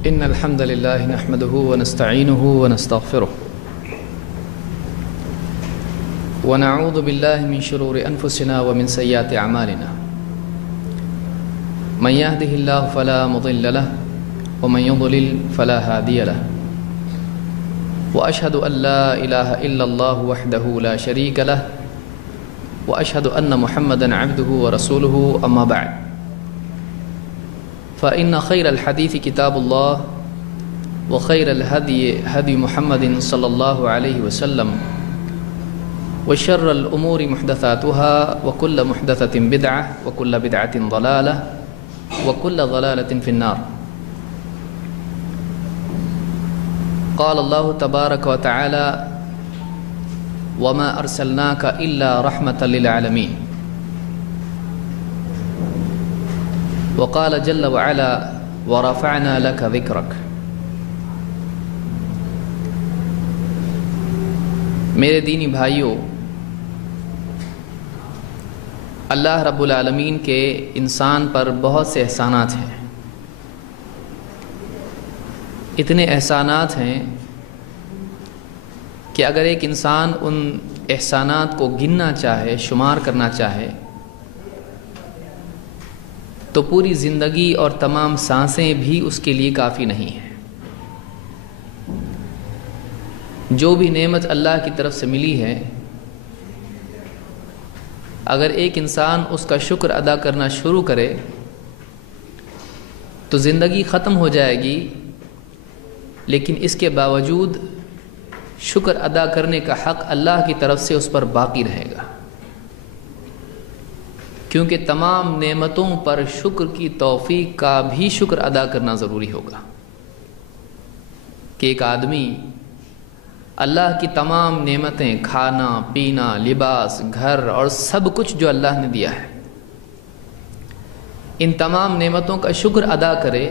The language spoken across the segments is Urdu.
إن الحمد لله نحمده ونستعينه ونستغفره ونعوذ بالله من شرور أنفسنا ومن سيئات أعمالنا من يهده الله فلا مضل له ومن يضلل فلا هادي له وأشهد أن لا إله إلا الله وحده لا شريك له وأشهد أن محمدًا عبده ورسوله أما بعد فإن خير الحديث كتاب الله وخير الهدي هدي محمد صلى الله عليه وسلم وشر الأمور محدثاتها وكل محدثة بدعة وكل بدعة ضلالة وكل ضلالة في النار. قال الله تبارك وتعالى وما أرسلناك إلا رحمة للعالمين. وقال جل وعلا ورفعنا لك ذكرك. میرے دینی بھائیوں، اللہ رب العالمین کے انسان پر بہت سے احسانات ہیں. اتنے احسانات ہیں کہ اگر ایک انسان ان احسانات کو گننا چاہے، شمار کرنا چاہے، تو پوری زندگی اور تمام سانسیں بھی اس کے لیے کافی نہیں ہیں. جو بھی نعمت اللہ کی طرف سے ملی ہے، اگر ایک انسان اس کا شکر ادا کرنا شروع کرے تو زندگی ختم ہو جائے گی، لیکن اس کے باوجود شکر ادا کرنے کا حق اللہ کی طرف سے اس پر باقی رہے گا، کیونکہ تمام نعمتوں پر شکر کی توفیق کا بھی شکر ادا کرنا ضروری ہوگا. کہ ایک آدمی اللہ کی تمام نعمتیں، کھانا پینا، لباس، گھر اور سب کچھ جو اللہ نے دیا ہے، ان تمام نعمتوں کا شکر ادا کرے،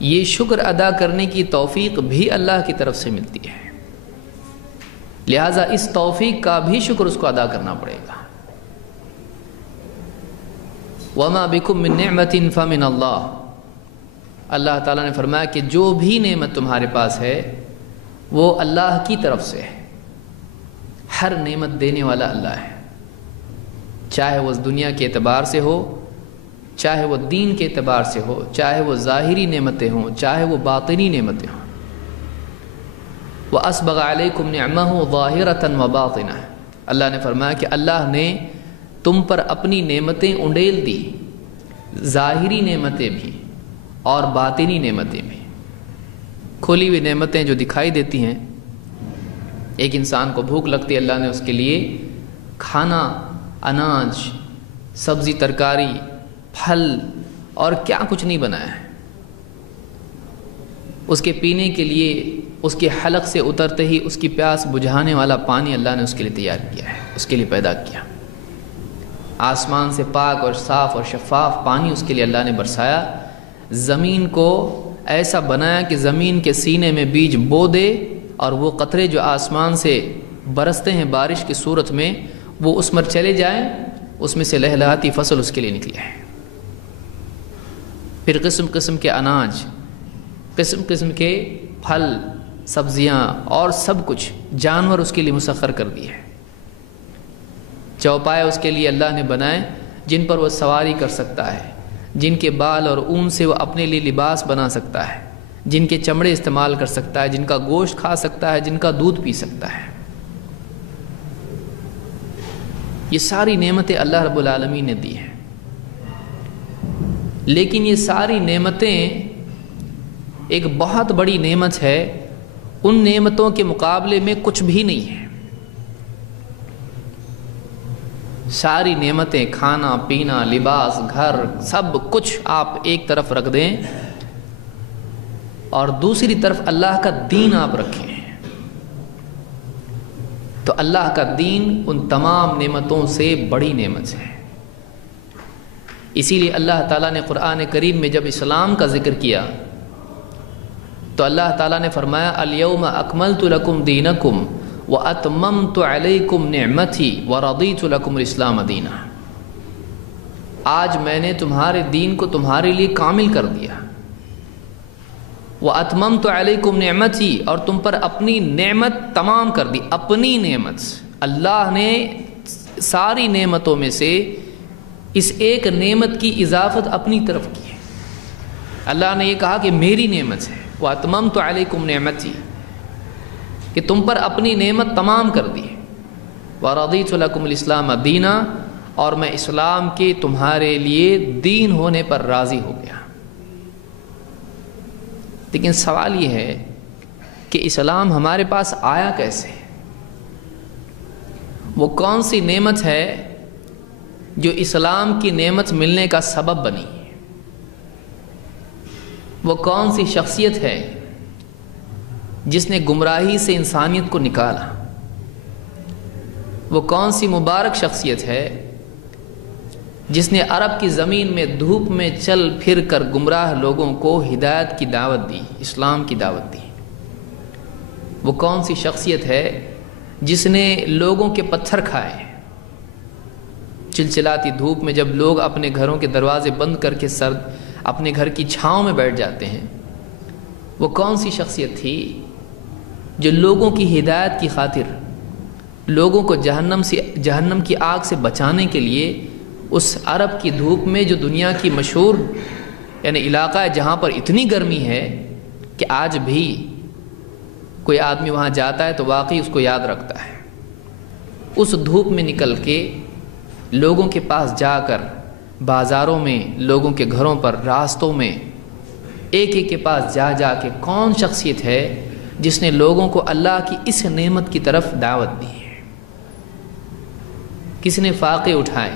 یہ شکر ادا کرنے کی توفیق بھی اللہ کی طرف سے ملتی ہے. لہٰذا اس توفیق کا بھی شکر اس کو ادا کرنا پڑے گا. وَمَا بِكُم مِّن نِّعْمَةٍ فَمِنَ اللَّهِ. اللہ تعالیٰ نے فرمایا کہ جو بھی نعمت تمہارے پاس ہے وہ اللہ کی طرف سے ہے. ہر نعمت دینے والا اللہ ہے، چاہے وہ دنیا کے اعتبار سے ہو، چاہے وہ دین کے اعتبار سے ہو، چاہے وہ ظاہری نعمتیں ہوں، چاہے وہ باطنی نعمتیں ہوں. وَأَسْبَغَ عَلَيْكُمْ نِعْمَهُ ظَاهِرَةً وَبَاطِنَةً. اللہ نے فرمایا کہ اللہ نے تم پر اپنی نعمتیں انڈیل دی، ظاہری نعمتیں بھی اور باطنی نعمتیں بھی. کھلی ہوئی نعمتیں جو دکھائی دیتی ہیں، ایک انسان کو بھوک لگتی ہے، اللہ نے اس کے لیے کھانا، اناج، سبزی، ترکاری، پھل اور کیا کچھ نہیں بنایا ہے. اس کے پینے کے لیے اس کے حلق سے اترتے ہی اس کی پیاس بجھانے والا پانی اللہ نے اس کے لیے تیار کیا ہے، اس کے لیے پیدا کیا. آسمان سے پاک اور صاف اور شفاف پانی اس کے لیے اللہ نے برسایا. زمین کو ایسا بنایا کہ زمین کے سینے میں بیج بو دے اور وہ قطرے جو آسمان سے برستے ہیں بارش کی صورت میں، وہ اس میں چلے جائیں، اس میں سے لہلہاتی فصل اس کے لیے نکلی ہے. پھر قسم قسم کے اناج، قسم قسم کے پھل، سبزیاں اور سب کچھ جانور اس کے لیے مسخر کر دیے ہیں. چوپائے اس کے لیے اللہ نے بنائے جن پر وہ سواری کر سکتا ہے، جن کے بال اور اون سے وہ اپنے لیے لباس بنا سکتا ہے، جن کے چمڑے استعمال کر سکتا ہے، جن کا گوشت کھا سکتا ہے، جن کا دودھ پی سکتا ہے. یہ ساری نعمتیں اللہ رب العالمین نے دی ہیں. لیکن یہ ساری نعمتیں ایک بہت بڑی نعمت ہے، ان نعمتوں کے مقابلے میں کچھ بھی نہیں ہے. ساری نعمتیں، کھانا پینا، لباس، گھر، سب کچھ آپ ایک طرف رکھ دیں اور دوسری طرف اللہ کا دین آپ رکھیں، تو اللہ کا دین ان تمام نعمتوں سے بڑی نعمت ہے. اسی لیے اللہ تعالیٰ نے قرآن کریم میں جب اسلام کا ذکر کیا تو اللہ تعالیٰ نے فرمایا الیوم اکملت لکم دینکم وَأَتْمَمْتُ عَلَيْكُمْ نِعْمَتِي وَرَضِيتُ لَكُمُ الْإِسْلَامَ دِينًا. آج میں نے تمہارے دین کو تمہارے لیے کامل کر دیا، وَأَتْمَمْتُ عَلَيْكُمْ نِعْمَتِي، اور تم پر اپنی نعمت تمام کر دی. اپنی نعمت، اللہ نے ساری نعمتوں میں سے اس ایک نعمت کی اضافت اپنی طرف کی ہے. اللہ نے یہ کہا کہ میری نعمت ہے. وَأَتْمَمْتُ عَلَيْكُمْ نِعْمَتِي، کہ تم پر اپنی نعمت تمام کر دی. وَرَضِيتُ لَكُمُ الْإِسْلَامَ دِينًا، اور میں اسلام کے تمہارے لیے دین ہونے پر راضی ہو گیا. لیکن سوال یہ ہے کہ اسلام ہمارے پاس آیا کیسے؟ وہ کون سی نعمت ہے جو اسلام کی نعمت ملنے کا سبب بنی؟ وہ کون سی شخصیت ہے جس نے گمراہی سے انسانیت کو نکالا؟ وہ کون سی مبارک شخصیت ہے جس نے عرب کی زمین میں دھوپ میں چل پھر کر گمراہ لوگوں کو ہدایت کی دعوت دی، اسلام کی دعوت دی؟ وہ کون سی شخصیت ہے جس نے لوگوں کے پتھر کھائے؟ چلچلاتی دھوپ میں جب لوگ اپنے گھروں کے دروازے بند کر کے سرد اپنے گھر کی چھاؤں میں بیٹھ جاتے ہیں، وہ کون سی شخصیت تھی جو لوگوں کی ہدایت کی خاطر لوگوں کو جہنم کی آگ سے بچانے کے لیے اس عرب کی دھوپ میں، جو دنیا کی مشہور یعنی علاقہ ہے جہاں پر اتنی گرمی ہے کہ آج بھی کوئی آدمی وہاں جاتا ہے تو واقعی اس کو یاد رکھتا ہے، اس دھوپ میں نکل کے لوگوں کے پاس جا کر بازاروں میں، لوگوں کے گھروں پر، راستوں میں ایک ایک کے پاس جا جا کے کون شخصیت ہے جس نے لوگوں کو اللہ کی اس نعمت کی طرف دعوت دی ہے؟ کس نے فاقے اٹھائے؟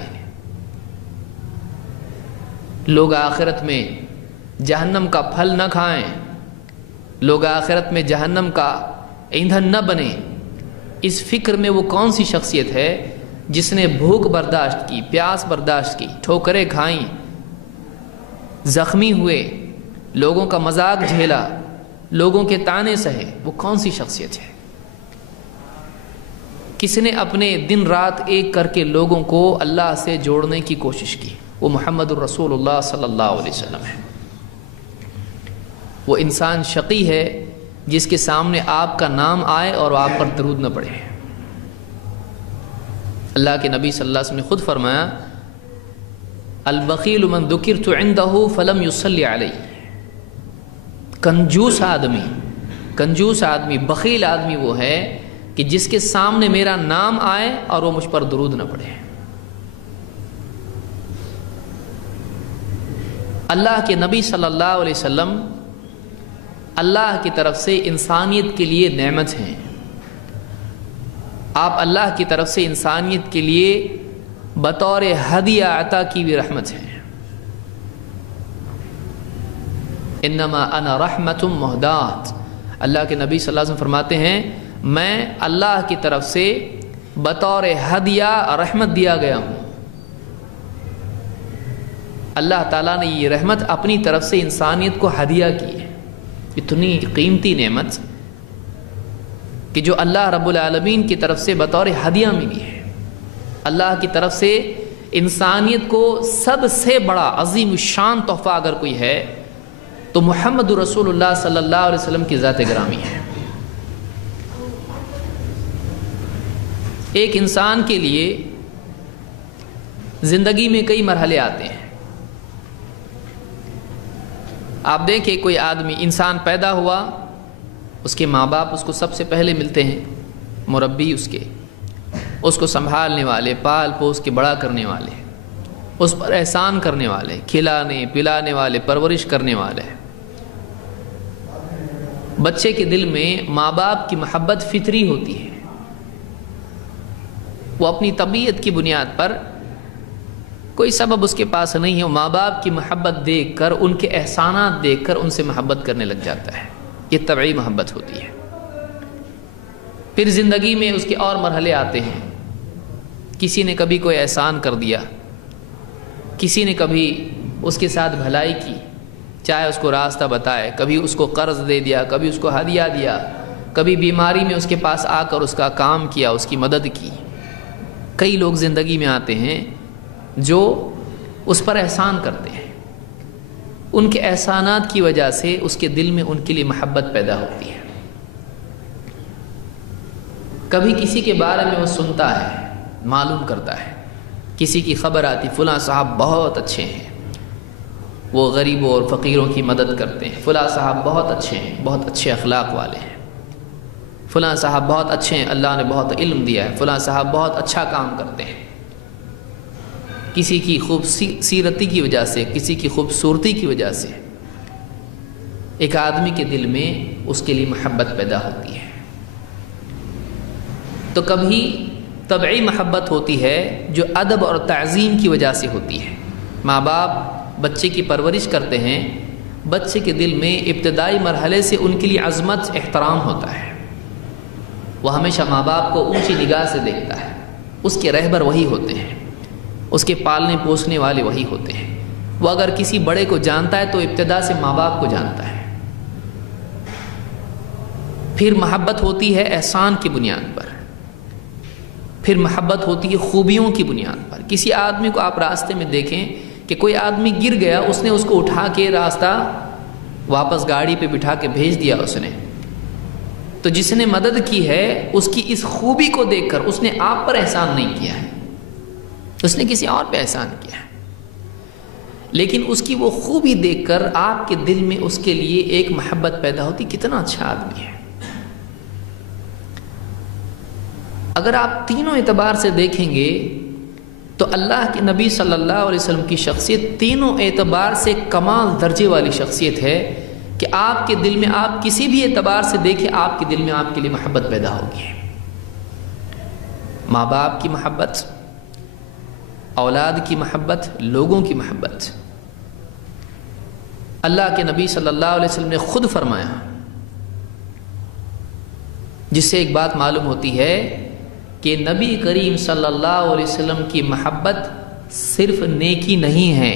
لوگ آخرت میں جہنم کا پھل نہ کھائیں، لوگ آخرت میں جہنم کا ایندھن نہ بنیں، اس فکر میں وہ کون سی شخصیت ہے جس نے بھوک برداشت کی، پیاس برداشت کی، ٹھوکریں کھائیں، زخمی ہوئے، لوگوں کا مذاق جھیلا، لوگوں کے طعنے سہے؟ وہ کون سی شخصیت ہے؟ کس نے اپنے دن رات ایک کر کے لوگوں کو اللہ سے جوڑنے کی کوشش کی؟ وہ محمد الرسول اللہ صلی اللہ علیہ وسلم ہے. وہ انسان شقی ہے جس کے سامنے آپ کا نام آئے اور آپ پر درود نہ پڑے. اللہ کے نبی صلی اللہ علیہ وسلم نے خود فرمایا، البخیل من ذکرت عنده فلم یصلی علی. کنجوس آدمی، بخیل آدمی وہ ہے کہ جس کے سامنے میرا نام آئے اور وہ مجھ پر درود نہ پڑے. اللہ کے نبی صلی اللہ علیہ وسلم اللہ کی طرف سے انسانیت کے لیے نعمت ہیں. آپ اللہ کی طرف سے انسانیت کے لیے بطور ہدیہ عطا کی ہوئی رحمت ہیں. انما انا رحمت مہدات. اللہ کے نبی صلی اللہ علیہ وسلم فرماتے ہیں، میں اللہ کی طرف سے بطور ہدیہ رحمت دیا گیا ہوں. اللہ تعالیٰ نے یہ رحمت اپنی طرف سے انسانیت کو ہدیہ کی ہے. اتنی قیمتی نعمت کہ جو اللہ رب العالمین کی طرف سے بطور ہدیہ ملی ہے. اللہ کی طرف سے انسانیت کو سب سے بڑا عظیم الشان تحفہ اگر کوئی ہے تو محمد رسول اللہ صلی اللہ علیہ وسلم کی ذات گرامی ہے. ایک انسان کے لیے زندگی میں کئی مرحلے آتے ہیں. آپ دیکھیں کوئی آدمی، انسان پیدا ہوا، اس کے ماں باپ اس کو سب سے پہلے ملتے ہیں، مربی اس کو سنبھالنے والے، پال پوس کے بڑا کرنے والے، اس پر احسان کرنے والے، کھلانے پلانے والے، پرورش کرنے والے. بچے کے دل میں ماں باپ کی محبت فطری ہوتی ہے. وہ اپنی طبیعت کی بنیاد پر، کوئی سبب اس کے پاس نہیں ہے، ماں باپ کی محبت دیکھ کر، ان کے احسانات دیکھ کر ان سے محبت کرنے لگ جاتا ہے. یہ طبعی محبت ہوتی ہے. پھر زندگی میں اس کے اور مرحلے آتے ہیں. کسی نے کبھی کوئی احسان کر دیا، کسی نے کبھی اس کے ساتھ بھلائی کی، چاہے اس کو راستہ بتائے، کبھی اس کو قرض دے دیا، کبھی اس کو ہدیہ دیا، کبھی بیماری میں اس کے پاس آ کر اس کا کام کیا، اس کی مدد کی. کئی لوگ زندگی میں آتے ہیں جو اس پر احسان کرتے ہیں، ان کے احسانات کی وجہ سے اس کے دل میں ان کے لیے محبت پیدا ہوتی ہے۔ کبھی کسی کے بارے میں وہ سنتا ہے، معلوم کرتا ہے، کسی کی خبر آتی فلاں صاحب بہت اچھے ہیں، وہ غریبوں اور فقیروں کی مدد کرتے ہیں، فلاں صاحب بہت اچھے ہیں، بہت اچھے اخلاق والے ہیں، فلاں صاحب بہت اچھے ہیں، اللہ نے بہت علم دیا ہے، فلاں صاحب بہت اچھا کام کرتے ہیں۔ کسی کی خوبصورتی کی وجہ سے، کسی کی خوبصورتی کی وجہ سے ایک آدمی کے دل میں اس کے لیے محبت پیدا ہوتی ہے۔ تو کبھی طبعی محبت ہوتی ہے جو ادب اور تعظیم کی وجہ سے ہوتی ہے۔ ماں باپ بچے کی پرورش کرتے ہیں، بچے کے دل میں ابتدائی مرحلے سے ان کے لیے عظمت، احترام ہوتا ہے۔ وہ ہمیشہ ماں باپ کو اونچی نگاہ سے دیکھتا ہے، اس کے رہبر وہی ہوتے ہیں، اس کے پالنے پوسنے والے وہی ہوتے ہیں۔ وہ اگر کسی بڑے کو جانتا ہے تو ابتدا سے ماں باپ کو جانتا ہے۔ پھر محبت ہوتی ہے احسان کی بنیاد پر، پھر محبت ہوتی ہے خوبیوں کی بنیاد پر۔ کسی آدمی کو آپ راستے میں دیکھیں کہ کوئی آدمی گر گیا، اس نے اس کو اٹھا کے راستہ واپس گاڑی پہ بٹھا کے بھیج دیا اس نے، تو جس نے مدد کی ہے اس کی اس خوبی کو دیکھ کر اس نے آپ پر احسان نہیں کیا ہے، اس نے کسی اور پہ احسان کیا ہے، لیکن اس کی وہ خوبی دیکھ کر آپ کے دل میں اس کے لیے ایک محبت پیدا ہوتی، کتنا اچھا آدمی ہے۔ اگر آپ تینوں اعتبار سے دیکھیں گے تو اللہ کے نبی صلی اللہ علیہ وسلم کی شخصیت تینوں اعتبار سے کمال درجے والی شخصیت ہے کہ آپ کے دل میں، آپ کسی بھی اعتبار سے دیکھیں، آپ کے دل میں آپ کے لیے محبت پیدا ہوگی۔ ماں باپ کی محبت، اولاد کی محبت، لوگوں کی محبت۔ اللہ کے نبی صلی اللہ علیہ وسلم نے خود فرمایا، جس سے ایک بات معلوم ہوتی ہے کہ نبی کریم صلی اللہ علیہ وسلم کی محبت صرف نیکی نہیں ہے۔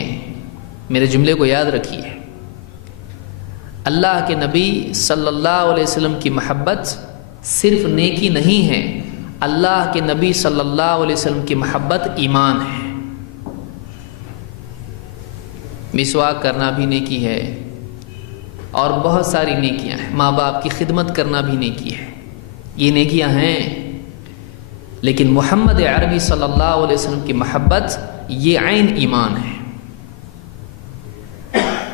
میرے جملے کو یاد رکھیے، اللہ کے نبی صلی اللہ علیہ وسلم کی محبت صرف نیکی نہیں ہے، اللہ کے نبی صلی اللہ علیہ وسلم کی محبت ایمان ہے۔ مسواک کرنا بھی نیکی ہے اور بہت ساری نیکیاں ہیں، ماں باپ کی خدمت کرنا بھی نیکی ہے، یہ نیکیاں ہیں، لیکن محمد عربی صلی اللہ علیہ وسلم کی محبت یہ عین ایمان ہے۔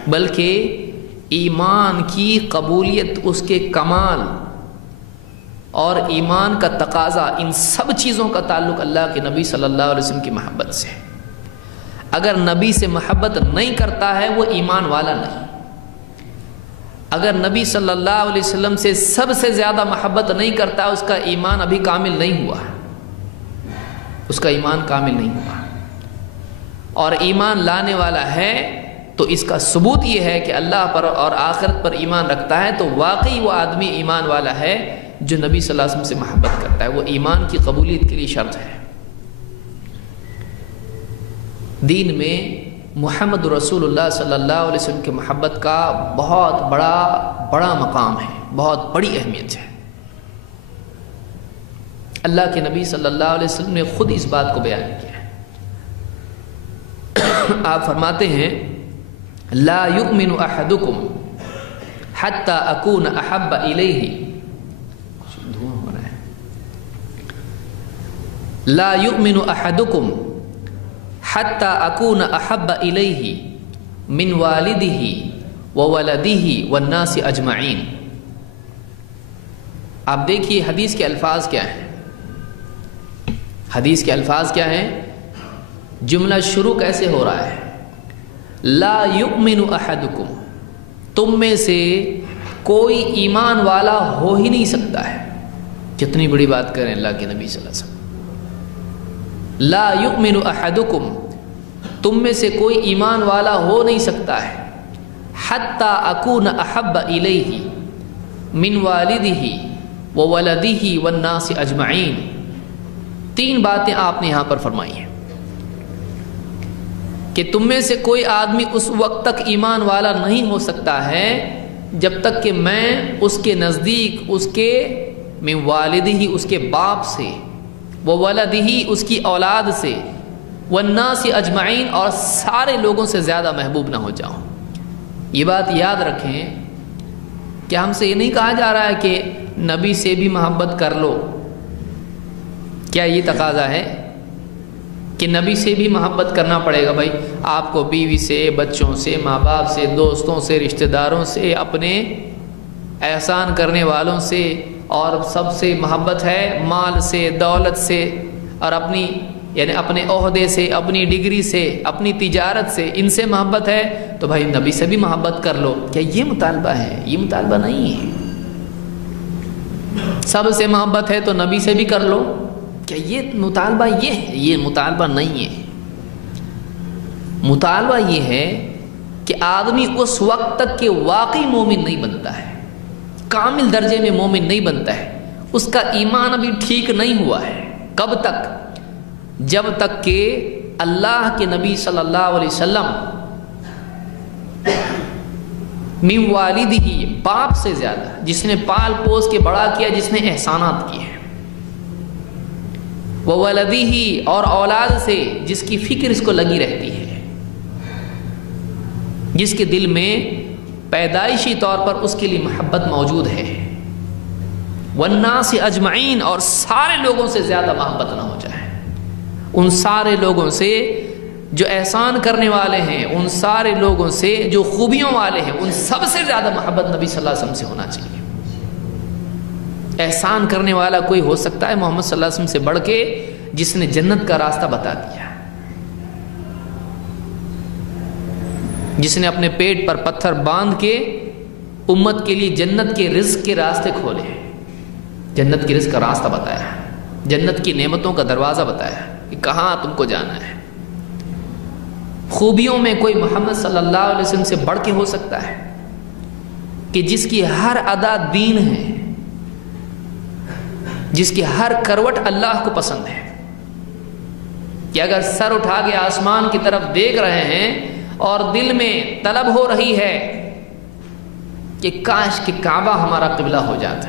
بلکہ ایمان کی قبولیت، اس کے کمال اور ایمان کا تقاضا، ان سب چیزوں کا تعلق اللہ کے نبی صلی اللہ علیہ وسلم کی محبت سے۔ اگر نبی سے محبت نہیں کرتا ہے وہ ایمان والا نہیں۔ اگر نبی صلی اللہ علیہ وسلم سے سب سے زیادہ محبت نہیں کرتا، اس کا ایمان ابھی کامل نہیں ہوا، اس کا ایمان کامل نہیں ہوا۔ اور ایمان لانے والا ہے تو اس کا ثبوت یہ ہے کہ اللہ پر اور آخرت پر ایمان رکھتا ہے، تو واقعی وہ آدمی ایمان والا ہے جو نبی صلی اللہ علیہ وسلم سے محبت کرتا ہے۔ وہ ایمان کی قبولیت کے لیے شرط ہے۔ دین میں محمد رسول اللہ صلی اللہ علیہ وسلم کی محبت کا بہت بڑا مقام ہے، بہت بڑی اہمیت ہے۔ اللہ کے نبی صلی اللہ علیہ وسلم نے خود اس بات کو بیان کیا ہے۔ آپ فرماتے ہیں لا یؤمن احدکم حتی اکون احب الیہ، لا یؤمن احدکم حتی اکون احب الیہ من والدہ وولدہ والناس اجمعین۔ آپ دیکھیے حدیث کے الفاظ کیا ہیں، حدیث کے الفاظ کیا ہیں، جملہ شروع کیسے ہو رہا ہے، لا یؤمن احدکم، تم میں سے کوئی ایمان والا ہو ہی نہیں سکتا ہے۔ کتنی بڑی بات کریں اللہ کے نبی صلی اللہ علیہ وسلم، لا یؤمن احدکم، تم میں سے کوئی ایمان والا ہو نہیں سکتا ہے، حتی اکون احب الیہ من والدہ وولدہ والناس اجمعین۔ تین باتیں آپ نے یہاں پر فرمائی ہیں کہ تم میں سے کوئی آدمی اس وقت تک ایمان والا نہیں ہو سکتا ہے جب تک کہ میں اس کے نزدیک، اس کے من والدہ، اس کے باپ سے، وولدہ، اس کی اولاد سے، والناس اجمعین، اور سارے لوگوں سے زیادہ محبوب نہ ہو جاؤں۔ یہ بات یاد رکھیں کہ ہم سے یہ نہیں کہا جا رہا ہے کہ نبی سے بھی محبت کر لو. کیا یہ تقاضا ہے کہ نبی سے بھی محبت کرنا پڑے گا؟ بھائی آپ کو بیوی سے، بچوں سے، ماں باپ سے، دوستوں سے، رشتہ داروں سے، اپنے احسان کرنے والوں سے، اور سب سے محبت ہے مال سے، دولت سے، اور اپنی یعنی اپنے عہدے سے، اپنی ڈگری سے، اپنی تجارت سے، ان سے محبت ہے تو بھائی نبی سے بھی محبت کر لو. کیا یہ مطالبہ ہے؟ یہ مطالبہ نہیں ہے. سب سے محبت ہے تو نبی سے بھی کر لو. کیا یہ مطالبہ یہ ہے؟ یہ مطالبہ نہیں ہے. مطالبہ یہ ہے کہ آدمی اس وقت تک کہ واقعی مومن نہیں بنتا ہے، کامل درجے میں مومن نہیں بنتا ہے، اس کا ایمان ابھی ٹھیک نہیں ہوا ہے. کب تک؟ جب تک کہ اللہ کے نبی صلی اللہ علیہ وسلم من والدہ، باپ سے زیادہ، جس نے پال پوس کے بڑا کیا، جس نے احسانات کیے، وولدہ، اور اولاد سے جس کی فکر اس کو لگی رہتی ہے، جس کے دل میں پیدائشی طور پر اس کے لیے محبت موجود ہے، والناس اجمعین، اور سارے لوگوں سے زیادہ محبت نہ ہو جائے. ان سارے لوگوں سے جو احسان کرنے والے ہیں، ان سارے لوگوں سے جو خوبیوں والے ہیں، ان سب سے زیادہ محبت نبی صلی اللہ علیہ وسلم سے ہونا چاہیے. احسان کرنے والا کوئی ہو سکتا ہے محمد صلی اللہ علیہ وسلم سے بڑھ کے، جس نے جنت کا راستہ بتا دیا، جس نے اپنے پیٹ پر پتھر باندھ کے امت کے لیے جنت کے رزق کے راستے کھولے، جنت کے رزق کا راستہ بتایا، جنت کی نعمتوں کا دروازہ بتایا کہ کہاں تم کو جانا ہے. خوبیوں میں کوئی محمد صلی اللہ علیہ وسلم سے بڑھ کے ہو سکتا ہے کہ جس کی ہر ادا دین ہے، جس کی ہر کروٹ اللہ کو پسند ہے، کہ اگر سر اٹھا کے آسمان کی طرف دیکھ رہے ہیں اور دل میں طلب ہو رہی ہے کہ کاش کہ کعبہ ہمارا قبلہ ہو جاتا،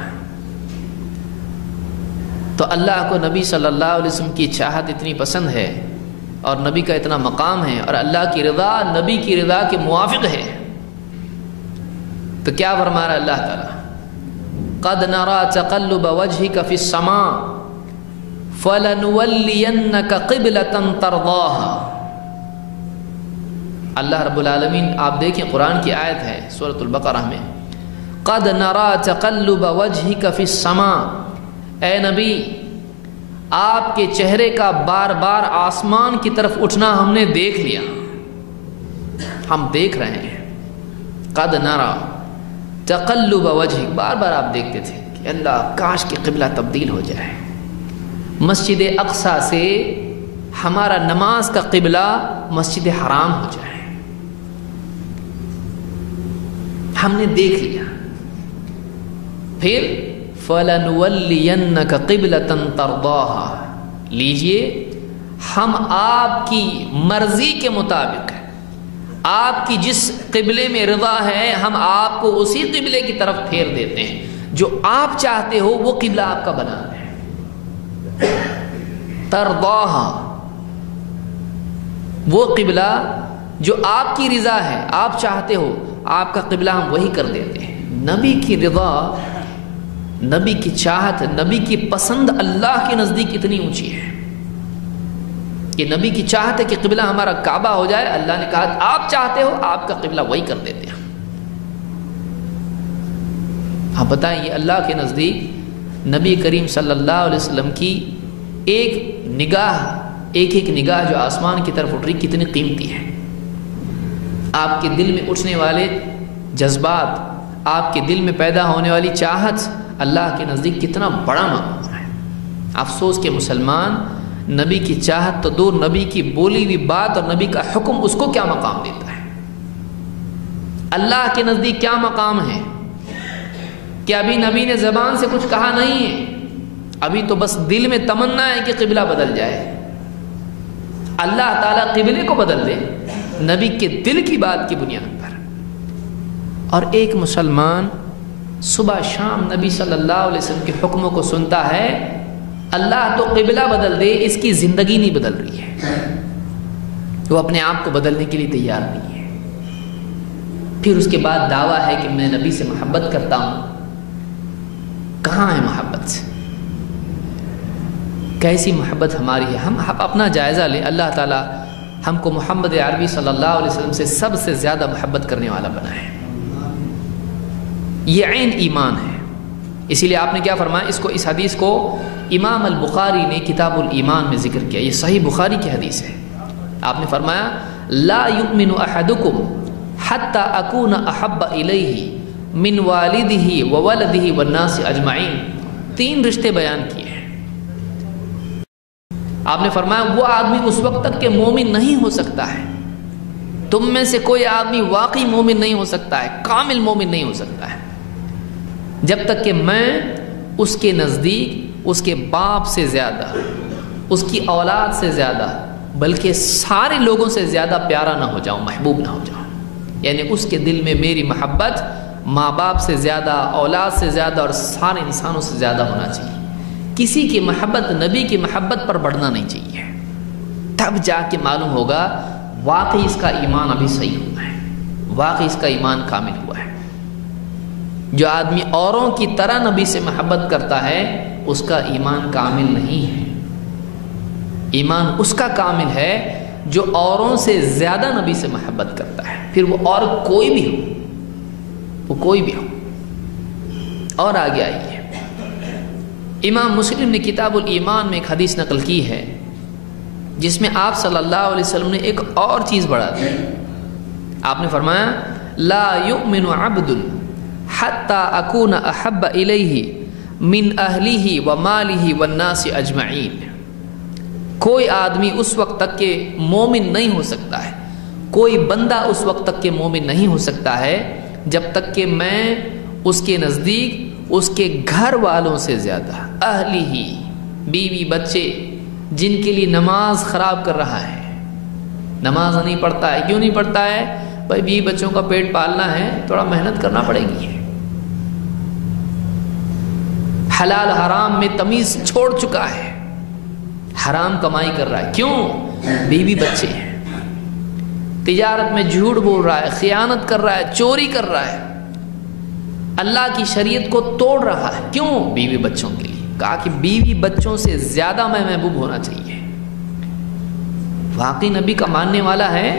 تو اللہ کو نبی صلی اللہ علیہ وسلم کی چاہت اتنی پسند ہے اور نبی کا اتنا مقام ہے، اور اللہ کی رضا نبی کی رضا کے موافق ہے. تو کیا فرما رہا اللہ تعالیٰ؟ قد نرى تقلب وجهك في السماء فلنولينك قبلة ترضاها. اللہ رب العالمین، آپ دیکھیں قرآن کی آیت ہے سورۃ البقرہ میں، قد نرى تقلب وجهك في السماء، اے نبی آپ کے چہرے کا بار بار آسمان کی طرف اٹھنا ہم نے دیکھ لیا، ہم دیکھ رہے ہیں. قد نرى تقلب وجهك، بار بار آپ دیکھتے تھے کہ اللہ کاش کہ قبلہ تبدیل ہو جائے، مسجد اقصی سے ہمارا نماز کا قبلہ مسجد حرام ہو جائے. ہم نے دیکھ لیا. پھر فَلَنُوَلِّيَنَّكَ قِبْلَةً تَرْضَاهَا، لیجئے ہم آپ کی مرضی کے مطابق، آپ کی جس قبلے میں رضا ہے، ہم آپ کو اسی قبلے کی طرف پھیر دیتے ہیں. جو آپ چاہتے ہو وہ قبلہ آپ کا بنا ہے. ترضاها، وہ قبلہ جو آپ کی رضا ہے، آپ چاہتے ہو، آپ کا قبلہ ہم وہی کر دیتے ہیں. نبی کی رضا، نبی کی چاہت، نبی کی پسند اللہ کے نزدیک اتنی اونچی ہے کہ نبی کی چاہت ہے کہ قبلہ ہمارا کعبہ ہو جائے. اللہ نے کہا آپ چاہتے ہو، آپ کا قبلہ وہی کر دیتے ہیں. آپ بتائیں یہ اللہ کے نزدیک نبی کریم صلی اللہ علیہ وسلم کی ایک نگاہ، ایک ایک نگاہ جو آسمان کی طرف اٹھ رہی کتنی قیمتی ہے. آپ کے دل میں اٹھنے والے جذبات، آپ کے دل میں پیدا ہونے والی چاہت اللہ کے نزدیک کتنا بڑا مقام ہے. افسوس کہ مسلمان نبی کی چاہت تو دور، نبی کی بولی ہوئی بات اور نبی کا حکم اس کو کیا مقام دیتا ہے، اللہ کے نزدیک کیا مقام ہے. کہ ابھی نبی نے زبان سے کچھ کہا نہیں ہے، ابھی تو بس دل میں تمنا ہے کہ قبلہ بدل جائے. اللہ تعالیٰ قبلے کو بدل دے نبی کے دل کی بات کی بنیاد پر. اور ایک مسلمان صبح شام نبی صلی اللہ علیہ وسلم کے حکموں کو سنتا ہے، اللہ تو قبلہ بدل دے، اس کی زندگی نہیں بدل رہی ہے، وہ اپنے آپ کو بدلنے کے لیے تیار نہیں ہے. پھر اس کے بعد دعویٰ ہے کہ میں نبی سے محبت کرتا ہوں. کہاں ہے محبت؟ کیسی محبت ہماری ہے؟ ہم اپنا جائزہ لیں. اللہ تعالیٰ ہم کو محمد عربی صلی اللہ علیہ وسلم سے سب سے زیادہ محبت کرنے والا بنا ہے. یہ عین ایمان ہے. اسی لیے آپ نے کیا فرمایا؟ اس حدیث کو امام البخاری نے کتاب الایمان میں ذکر کیا. یہ صحیح بخاری کی حدیث ہے. آپ نے فرمایا لا یؤمن احدکم حتی اکون احب الیہ من والدہ وولدہ والناس اجمعین. 3 رشتے بیان کیے ہیں. آپ نے فرمایا وہ آدمی اس وقت تک کہ مومن نہیں ہو سکتا ہے. تم میں سے کوئی آدمی واقعی مومن نہیں ہو سکتا ہے, کامل مومن نہیں ہو سکتا ہے, جب تک کہ میں اس کے نزدیک اس کے باپ سے زیادہ, اس کی اولاد سے زیادہ, بلکہ سارے لوگوں سے زیادہ پیارا نہ ہو جاؤں, محبوب نہ ہو جاؤں. یعنی اس کے دل میں میری محبت ماں باپ سے زیادہ, اولاد سے زیادہ اور سارے انسانوں سے زیادہ ہونا چاہیے. کسی کی محبت نبی کی محبت پر بڑھنا نہیں چاہیے. تب جا کے معلوم ہوگا واقعی اس کا ایمان ابھی صحیح ہوا ہے, واقعی اس کا ایمان کامل ہوا ہے. جو آدمی اوروں کی طرح نبی سے محبت کرتا ہے اس کا ایمان کامل نہیں ہے. ایمان اس کا کامل ہے جو اوروں سے زیادہ نبی سے محبت کرتا ہے, پھر وہ اور کوئی بھی ہو, وہ کوئی بھی ہو. اور آگے آئیے, امام مسلم نے کتاب الایمان میں ایک حدیث نقل کی ہے جس میں آپ صلی اللہ علیہ وسلم نے ایک اور چیز بڑھا دی. آپ نے فرمایا لا یؤمن عبد حتی اکون احب الیہ من اہلہ ومالہ والناس اجمعین. کوئی آدمی اس وقت تک کہ مومن نہیں ہو سکتا ہے, کوئی بندہ اس وقت تک کہ مومن نہیں ہو سکتا ہے جب تک کہ میں اس کے نزدیک اس کے گھر والوں سے زیادہ, اہلہ, بیوی بچے جن کے لیے نماز خراب کر رہا ہے, نماز نہیں پڑھتا ہے. کیوں نہیں پڑھتا ہے؟ بھائی بیوی بچوں کا پیٹ پالنا ہے, تھوڑا محنت کرنا پڑے گی. حلال حرام میں تمیز چھوڑ چکا ہے, حرام کمائی کر رہا ہے. کیوں؟ بیوی بچے ہیں. تجارت میں جھوٹ بول رہا ہے, خیانت کر رہا ہے, چوری کر رہا ہے, اللہ کی شریعت کو توڑ رہا ہے. کیوں؟ بیوی بچوں کے لیے. کہا کہ بیوی بچوں سے زیادہ میں محبوب ہونا چاہیے. واقعی نبی کا ماننے والا ہے؟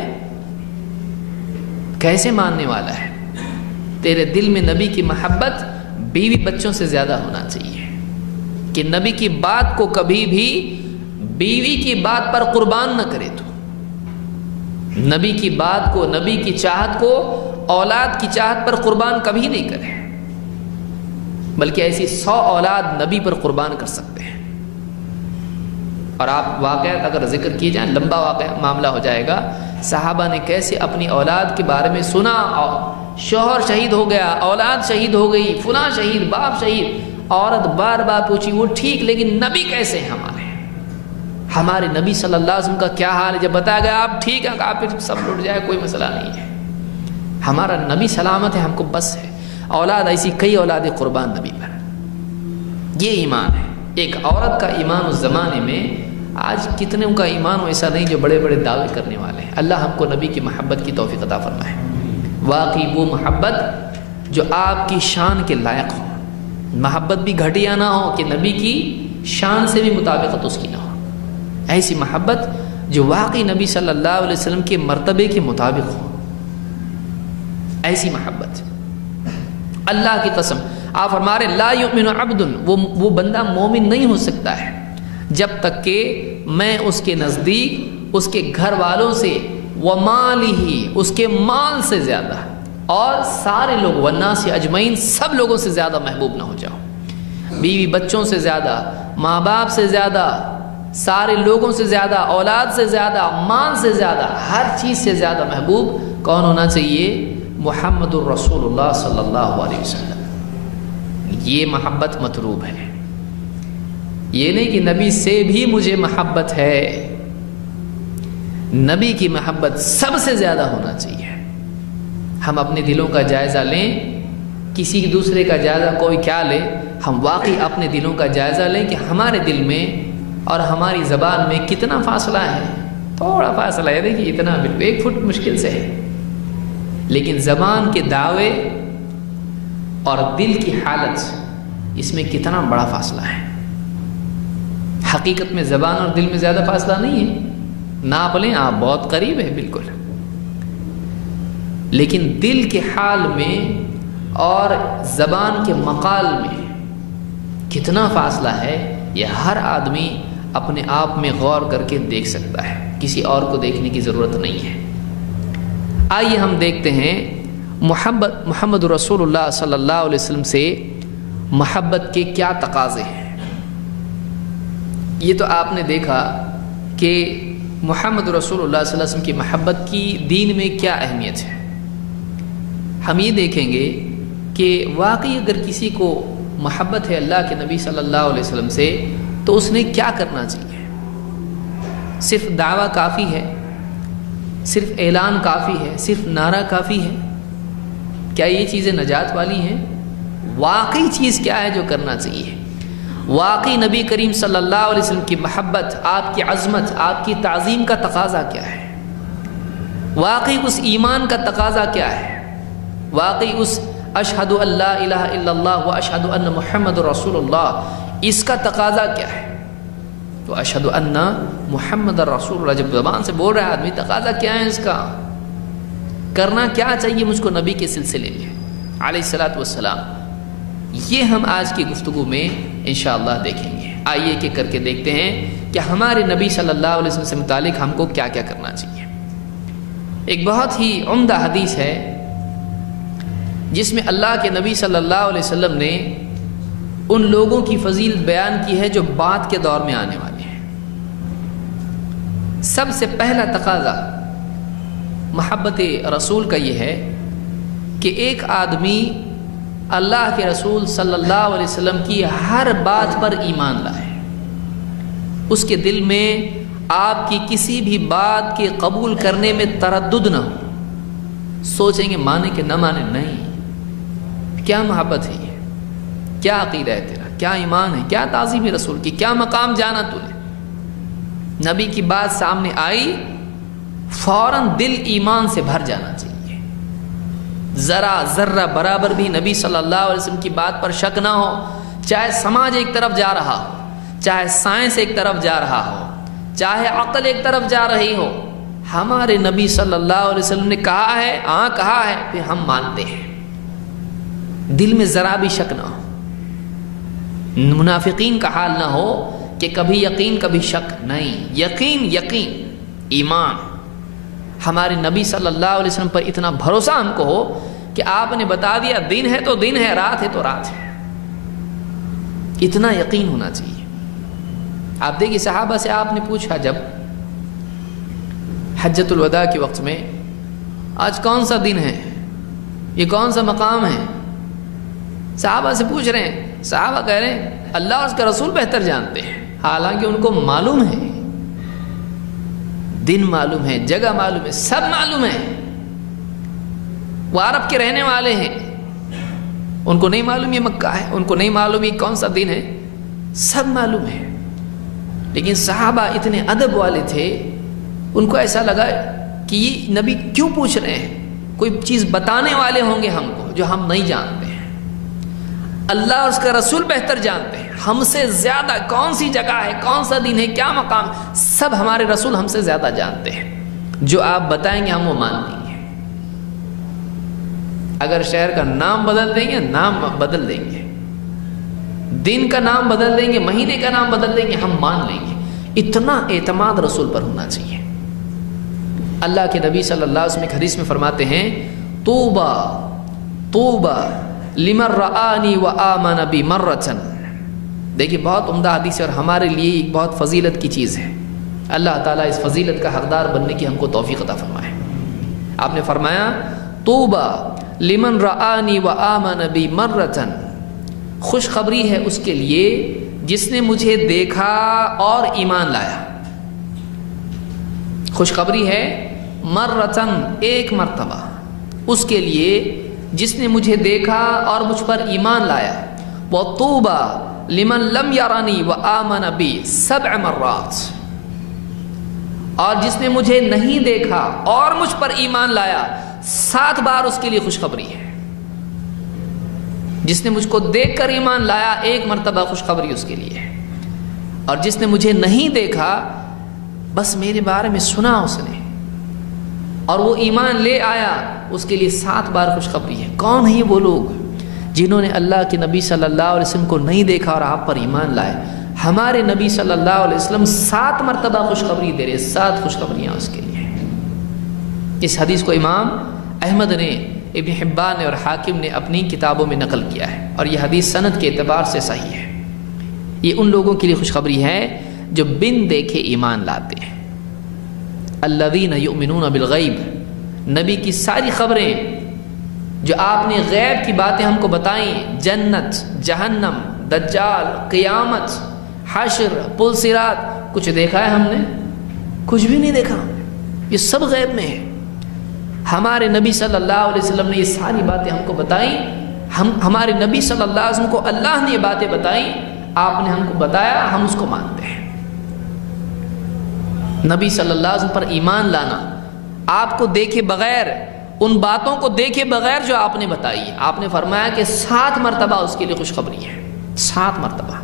کیسے ماننے والا ہے؟ تیرے دل میں نبی کی محبت بیوی بچوں سے زیادہ ہونا چاہیے کہ نبی کی بات کو کبھی بھی بیوی کی بات پر قربان نہ کرے. تو نبی کی بات کو, نبی کی چاہت کو اولاد کی چاہت پر قربان کبھی نہیں کرے, بلکہ ایسی 100 اولاد نبی پر قربان کر سکتے ہیں. اور آپ واقعات اگر ذکر کیے جائیں, لمبا واقعہ معاملہ ہو جائے گا. صحابہ نے کیسے اپنی اولاد کے بارے میں سنا, شوہر شہید ہو گیا, اولاد شہید ہو گئی, فلاں شہید, باپ شہید. عورت بار بار پوچھی وہ ٹھیک, لیکن نبی کیسے ہیں ہمارے نبی صلی اللہ علیہ وسلم کا کیا حال ہے؟ جب بتایا گیا آپ ٹھیک ہے, کہا پھر سب لٹ جائے, کوئی مسئلہ نہیں ہے, ہمارا نبی سلامت ہے, ہم کو بس ہے. اولاد ایسی کئی اولادیں قربان نبی پر. یہ ایمان ہے. ایک عورت کا ایمان اس زمانے میں, آج کتنے کا ایمان ایسا نہیں جو بڑے بڑے دعوے کرنے والے ہیں. اللہ ہم کو نبی کی محبت کی توفیق عطا فرمائے. واقعی وہ محبت جو آپ کی شان کے لائق ہو, محبت بھی گھٹیا نہ ہو کہ نبی کی شان سے بھی مطابقت اس کی نہ ہو. ایسی محبت جو واقعی نبی صلی اللہ علیہ وسلم کے مرتبے کے مطابق ہو, ایسی محبت. اللہ کی قسم آپ فرما رہے لا یؤمن عبد, وہ بندہ مومن نہیں ہو سکتا ہے جب تک کہ میں اس کے نزدیک اس کے گھر والوں سے, ومالہ, اس کے مال سے زیادہ, اور سارے لوگ, والناس اجمعین, سب لوگوں سے زیادہ محبوب نہ ہو جاؤ. بیوی بچوں سے زیادہ, ماں باپ سے زیادہ, سارے لوگوں سے زیادہ, اولاد سے زیادہ, مال سے زیادہ, ہر چیز سے زیادہ محبوب کون ہونا چاہیے؟ محمد الرسول اللہ صلی اللہ علیہ وسلم. یہ محبت مطلوب ہے. یہ نہیں کہ نبی سے بھی مجھے محبت ہے, نبی کی محبت سب سے زیادہ ہونا چاہیے. ہم اپنے دلوں کا جائزہ لیں, کسی دوسرے کا جائزہ کوئی کیا لے, ہم واقعی اپنے دلوں کا جائزہ لیں کہ ہمارے دل میں اور ہماری زبان میں کتنا فاصلہ ہے. تھوڑا فاصلہ ہے, دیکھیے اتنا, 1 فٹ مشکل سے ہے. لیکن زبان کے دعوے اور دل کی حالت، اس میں کتنا بڑا فاصلہ ہے۔ حقیقت میں زبان اور دل میں زیادہ فاصلہ نہیں ہے، ناپ لیں آپ، بہت قریب ہے بالکل، لیکن دل کے حال میں اور زبان کے مقال میں کتنا فاصلہ ہے، یہ ہر آدمی اپنے آپ میں غور کر کے دیکھ سکتا ہے، کسی اور کو دیکھنے کی ضرورت نہیں ہے۔ آئیے ہم دیکھتے ہیں محمد رسول اللہ صلی اللہ علیہ وسلم سے محبت کے کیا تقاضے ہیں۔ یہ تو آپ نے دیکھا کہ محمد رسول اللہ صلی اللہ علیہ وسلم کی محبت کی دین میں کیا اہمیت ہے۔ ہم یہ دیکھیں گے کہ واقعی اگر کسی کو محبت ہے اللہ کے نبی صلی اللہ علیہ وسلم سے تو اس نے کیا کرنا چاہیے۔ صرف دعویٰ کافی ہے، صرف اعلان کافی ہے، صرف نعرہ کافی ہے؟ کیا یہ چیزیں نجات والی ہیں؟ واقعی چیز کیا ہے جو کرنا چاہیے؟ واقعی نبی کریم صلی اللہ علیہ وسلم کی محبت، آپ کی عظمت، آپ کی تعظیم کا تقاضا کیا ہے؟ واقعی اس ایمان کا تقاضا کیا ہے؟ واقعی اس اشہد ان لا الہ الا اللہ و اشہد ان محمد رسول اللہ، اس کا تقاضا کیا ہے؟ تو اشہد ان محمد رسول اللہ جب زبان سے بول رہا ہے آدمی، تقاضا کیا ہے اس کا؟ کرنا کیا چاہیے مجھ کو نبی کے سلسلے میں علیہ الصلوۃ والسلام؟ یہ ہم آج کی گفتگو میں انشاءاللہ دیکھیں گے۔ آئیے کہ کر کے دیکھتے ہیں کہ ہمارے نبی صلی اللہ علیہ وسلم سے متعلق ہم کو کیا کیا کرنا چاہیے۔ ایک بہت ہی عمدہ حدیث ہے جس میں اللہ کے نبی صلی اللہ علیہ وسلم نے ان لوگوں کی فضیلت بیان کی ہے جو بعد کے دور میں آنے والے ہیں۔ سب سے پہلا تقاضا محبت رسول کا یہ ہے کہ ایک آدمی اللہ کے رسول صلی اللہ علیہ وسلم کی ہر بات پر ایمان لائے، اس کے دل میں آپ کی کسی بھی بات کے قبول کرنے میں تردد نہ ہو، سوچیں گے مانے کہ نہ مانے، نہیں۔ کیا محبت ہے یہ؟ کیا عقیدہ ہے تیرا؟ کیا ایمان ہے؟ کیا تعظیم رسول کی؟ کیا مقام جانا تو نے؟ نبی کی بات سامنے آئی، فوراً دل ایمان سے بھر جانا چاہیے، ذرا ذرہ برابر بھی نبی صلی اللہ علیہ وسلم کی بات پر شک نہ ہو، چاہے سماج ایک طرف جا رہا ہو، چاہے سائنس ایک طرف جا رہا ہو، چاہے عقل ایک طرف جا رہی ہو، ہمارے نبی صلی اللہ علیہ وسلم نے کہا ہے، ہاں کہا ہے، پھر ہم مانتے ہیں، دل میں ذرا بھی شک نہ ہو۔ منافقین کا حال نہ ہو کہ کبھی یقین کبھی شک، نہیں، یقین یقین ایمان۔ ہمارے نبی صلی اللہ علیہ وسلم پر اتنا بھروسہ ہم کو ہو کہ آپ نے بتا دیا دن ہے تو دن ہے، رات ہے تو رات ہے، اتنا یقین ہونا چاہیے۔ آپ دیکھیے صحابہ سے آپ نے پوچھا جب حجۃ الوداع کے وقت میں، آج کون سا دن ہے، یہ کون سا مقام ہے؟ صحابہ سے پوچھ رہے ہیں، صحابہ کہہ رہے ہیں اللہ اور اس کا رسول بہتر جانتے ہیں، حالانکہ ان کو معلوم ہے، دن معلوم ہے، جگہ معلوم ہے، سب معلوم ہے۔ وہ عرب کے رہنے والے ہیں، ان کو نہیں معلوم یہ مکہ ہے، ان کو نہیں معلوم یہ کون سا دن ہے، سب معلوم ہے۔ لیکن صحابہ اتنے ادب والے تھے، ان کو ایسا لگا کہ یہ نبی کیوں پوچھ رہے ہیں، کوئی چیز بتانے والے ہوں گے ہم کو جو ہم نہیں جانتے ہیں، اللہ اور اس کا رسول بہتر جانتے ہیں، ہم سے زیادہ کون سی جگہ ہے، کون سا دن ہے، کیا مقام، سب ہمارے رسول ہم سے زیادہ جانتے ہیں، جو آپ بتائیں گے ہم وہ مان لیں گے۔ اگر شہر کا نام بدل دیں گے، نام بدل دیں گے، دن کا نام بدل دیں گے، مہینے کا نام بدل دیں گے، ہم مان لیں گے۔ اتنا اعتماد رسول پر ہونا چاہیے۔ اللہ کے نبی صلی اللہ علیہ وسلم ایک حدیث میں فرماتے ہیں، طوبا طوبا لمن رآنی وآمن بی مرۃ۔ دیکھیے بہت عمدہ حدیث ہے اور ہمارے لیے ایک بہت فضیلت کی چیز ہے۔ اللہ تعالیٰ اس فضیلت کا حقدار بننے کی ہم کو توفیق عطا فرمائے۔ آپ نے فرمایا طوبا لمن رآنی وآمن بی مرۃ، خوشخبری ہے اس کے لیے جس نے مجھے دیکھا اور ایمان لایا۔ خوشخبری ہے مرۃن، ایک مرتبہ، اس کے لیے جس نے مجھے دیکھا اور مجھ پر ایمان لایا۔ وطوبا لمن لم یرانی وآمن بی 7 مرات، اور جس نے مجھے نہیں دیکھا اور مجھ پر ایمان لایا 7 بار اس کے لیے خوشخبری ہے. جس نے مجھ کو دیکھ کر ایمان لایا 1 مرتبہ خوشخبری اس کے لیے ہے. اور جس نے مجھے نہیں دیکھا بس میرے بارے میں سنا اس نے اور وہ ایمان لے آیا, اس کے لیے 7 بار خوشخبری ہے. کون ہیں وہ لوگ جنہوں نے اللہ کے نبی صلی اللہ علیہ وسلم کو نہیں دیکھا اور آپ پر ایمان لائے؟ ہمارے نبی صلی اللہ علیہ وسلم 7 مرتبہ خوشخبری دے رہے, 7 خوشخبریاں اس کے لیے. اس حدیث کو امام احمد نے, ابن حبان نے اور حاکم نے اپنی کتابوں میں نقل کیا ہے, اور یہ حدیث سند کے اعتبار سے صحیح ہے. یہ ان لوگوں کے لیے خوشخبری ہے جو بن دیکھے ایمان لاتے ہیں. الذین یؤمنون بالغیب, نبی کی ساری خبریں جو آپ نے غیب کی باتیں ہم کو بتائیں, جنت, جہنم, دجال, قیامت, حشر, پل صراط, کچھ دیکھا ہے ہم نے؟ کچھ بھی نہیں دیکھا, یہ سب غیب میں ہے. ہمارے نبی صلی اللہ علیہ وسلم نے یہ ساری باتیں ہم کو بتائیں. ہمارے نبی صلی اللہ علیہ وسلم کو اللہ نے یہ باتیں بتائیں, آپ نے ہم کو بتایا, ہم اس کو مانتے ہیں. نبی صلی اللہ علیہ وسلم پر ایمان لانا, آپ کو دیکھے بغیر, ان باتوں کو دیکھے بغیر جو آپ نے بتائی. آپ نے فرمایا کہ 7 مرتبہ اس کے لیے خوشخبری ہے, 7 مرتبہ.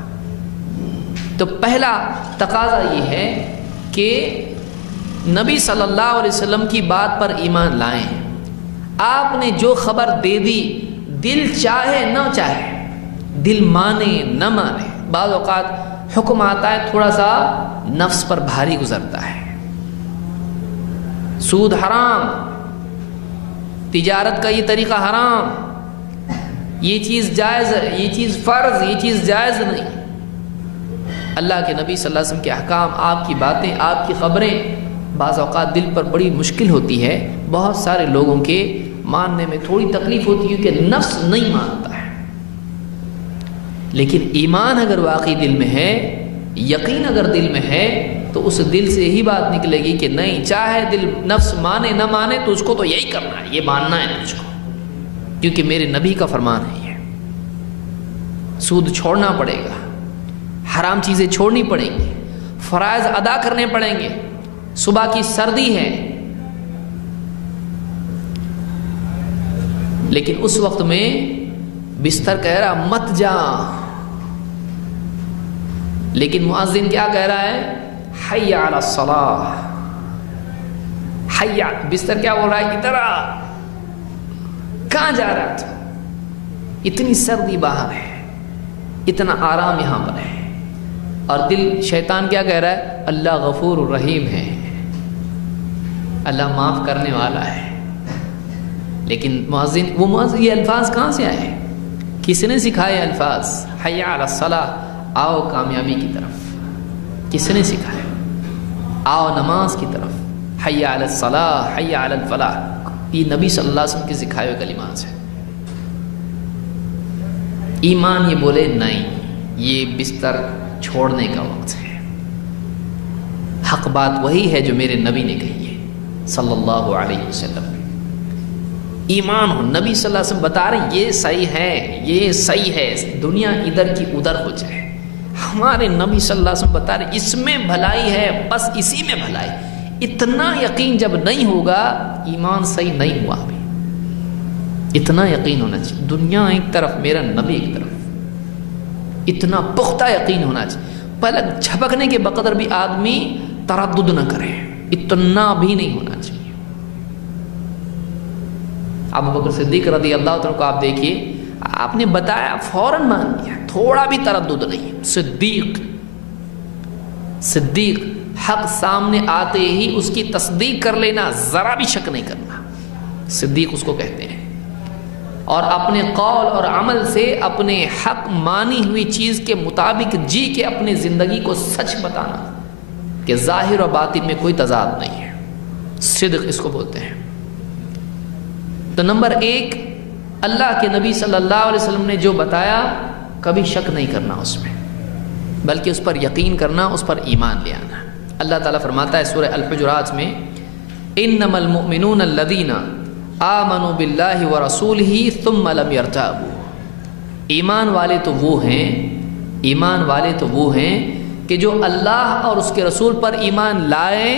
تو پہلا تقاضا یہ ہے کہ نبی صلی اللہ علیہ وسلم کی بات پر ایمان لائیں. آپ نے جو خبر دے دی, دل چاہے نہ چاہے, دل مانے نہ مانے, بعض اوقات حکم آتا ہے تھوڑا سا نفس پر بھاری گزرتا ہے. سود حرام, تجارت کا یہ طریقہ حرام, یہ چیز جائز ہے, یہ چیز فرض, یہ چیز جائز نہیں. اللہ کے نبی صلی اللہ علیہ وسلم کے احکام, آپ کی باتیں, آپ کی خبریں بعض اوقات دل پر بڑی مشکل ہوتی ہے. بہت سارے لوگوں کے ماننے میں تھوڑی تکلیف ہوتی ہے کہ نفس نہیں مانتا ہے. لیکن ایمان اگر واقعی دل میں ہے, یقین اگر دل میں ہے, تو اس دل سے یہی بات نکلے گی کہ نہیں, چاہے دل نفس مانے نہ مانے تجھ کو تو یہی کرنا ہے, یہ ماننا ہے تجھ کو, کیونکہ میرے نبی کا فرمان ہے. یہ سود چھوڑنا پڑے گا, حرام چیزیں چھوڑنی پڑیں گی, فرائض ادا کرنے پڑیں گے. صبح کی سردی ہے, لیکن اس وقت میں بستر کہہ رہا مت جا, لیکن مؤذن کیا کہہ رہا ہے؟ حی علی الصلاۃ. حی, بستر کیا بول رہا ہے؟ ادھر آ. کہاں جا رہا تھا؟ اتنی سردی باہر ہے, اتنا آرام یہاں پر ہے, اور دل شیطان کیا کہہ رہا ہے؟ اللہ غفور الرحیم ہے, اللہ معاف کرنے والا ہے. لیکن مؤذن, وہ مؤذن, یہ الفاظ کہاں سے آئے؟ کس نے سکھائے الفاظ؟ حی علی الصلاۃ, آؤ کامیابی کی طرف. کس نے سکھایا؟ آؤ نماز کی طرف. حی علی الصلاۃ, حی علی الفلاح, یہ نبی صلی اللہ علیہ وسلم کے سکھائے ہوئے کلمات ہیں. ایمان یہ بولے نہیں, یہ بستر چھوڑنے کا وقت ہے. حق بات وہی ہے جو میرے نبی نے کہی ہے صلی اللہ علیہ وسلم. ایمان ہو, نبی صلی اللہ علیہ وسلم بتا رہے ہیں یہ صحیح ہے, یہ صحیح ہے, دنیا ادھر کی ادھر ہو جائے. ہمارے نبی صلی اللہ علیہ وسلم بتا رہے اس میں بھلائی ہے, بس اسی میں بھلائی. اتنا یقین جب نہیں ہوگا, ایمان صحیح نہیں ہوا. ابھی اتنا یقین ہونا چاہیے, دنیا ایک طرف, میرا نبی ایک طرف, اتنا پختہ یقین ہونا چاہیے. پلک جھپکنے کے بقدر بھی آدمی تردد نہ کرے, اتنا بھی نہیں ہونا چاہیے. ابوبکر صدیق رضی اللہ عنہ کو آپ دیکھیے, آپ نے بتایا فوراً مان لیا, تھوڑا بھی تردد نہیں. صدیق حق سامنے آتے ہی اس کی تصدیق کر لینا, ذرا بھی شک نہیں کرنا, صدیق اس کو کہتے ہیں. اور اپنے قول اور عمل سے اپنے حق مانی ہوئی چیز کے مطابق جی کے اپنے زندگی کو سچ بتانا کہ ظاہر و باطن میں کوئی تضاد نہیں ہے. صدق اس کو بولتے ہیں. تو نمبر 1, اللہ کے نبی صلی اللہ علیہ وسلم نے جو بتایا کبھی شک نہیں کرنا اس میں, بلکہ اس پر یقین کرنا, اس پر ایمان لے آنا. اللہ تعالیٰ فرماتا ہے سورہ الحجرات میں, انما المؤمنون الذین آمنوا باللہ ورسولہ ثم لم یرتابوا. ایمان والے تو وہ ہیں, ایمان والے تو وہ ہیں کہ جو اللہ اور اس کے رسول پر ایمان لائے,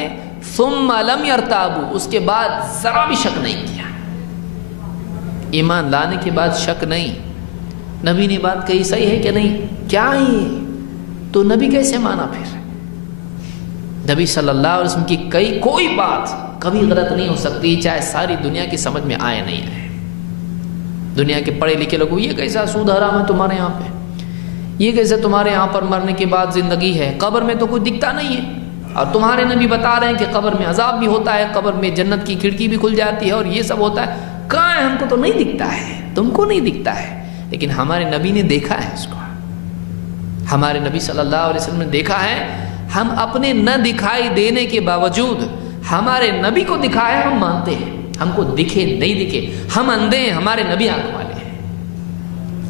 ثم لم یرتابوا, اس کے بعد ذرا بھی شک نہیں کیا. ایمان لانے کے بعد شک نہیں، نبی نے بات کہی صحیح ہے کہ نہیں، کیا ہے تو نبی کیسے مانا؟ پھر نبی صلی اللہ علیہ وسلم کی کوئی بات کبھی غلط نہیں ہو سکتی، چاہے ساری دنیا کی سمجھ میں آئے نہیں آئے۔ دنیا کے پڑھے لکھے لوگوں، یہ کیسا سود حرام ہے تمہارے یہاں پہ، یہ کیسے تمہارے یہاں پر مرنے کے بعد زندگی ہے، قبر میں تو کوئی دکھتا نہیں ہے، اور تمہارے نبی بتا رہے ہیں کہ قبر میں عذاب بھی ہوتا ہے، قبر میں جنت کی کھڑکی بھی کھل جاتی ہے، اور یہ سب ہوتا ہے، کہاں ہے؟ ہم کو تو نہیں دکھتا ہے، تم کو نہیں دکھتا ہے، لیکن ہمارے نبی نے دیکھا ہے اس کو، ہمارے نبی صلی اللہ علیہ وسلم نے دیکھا ہے۔ ہم اپنے نہ دکھائی دینے کے باوجود ہمارے نبی کو دکھائے ہم مانتے ہیں، ہم کو دکھے نہیں دکھے، ہم اندھے ہیں، ہمارے نبی آنکھ والے ہیں،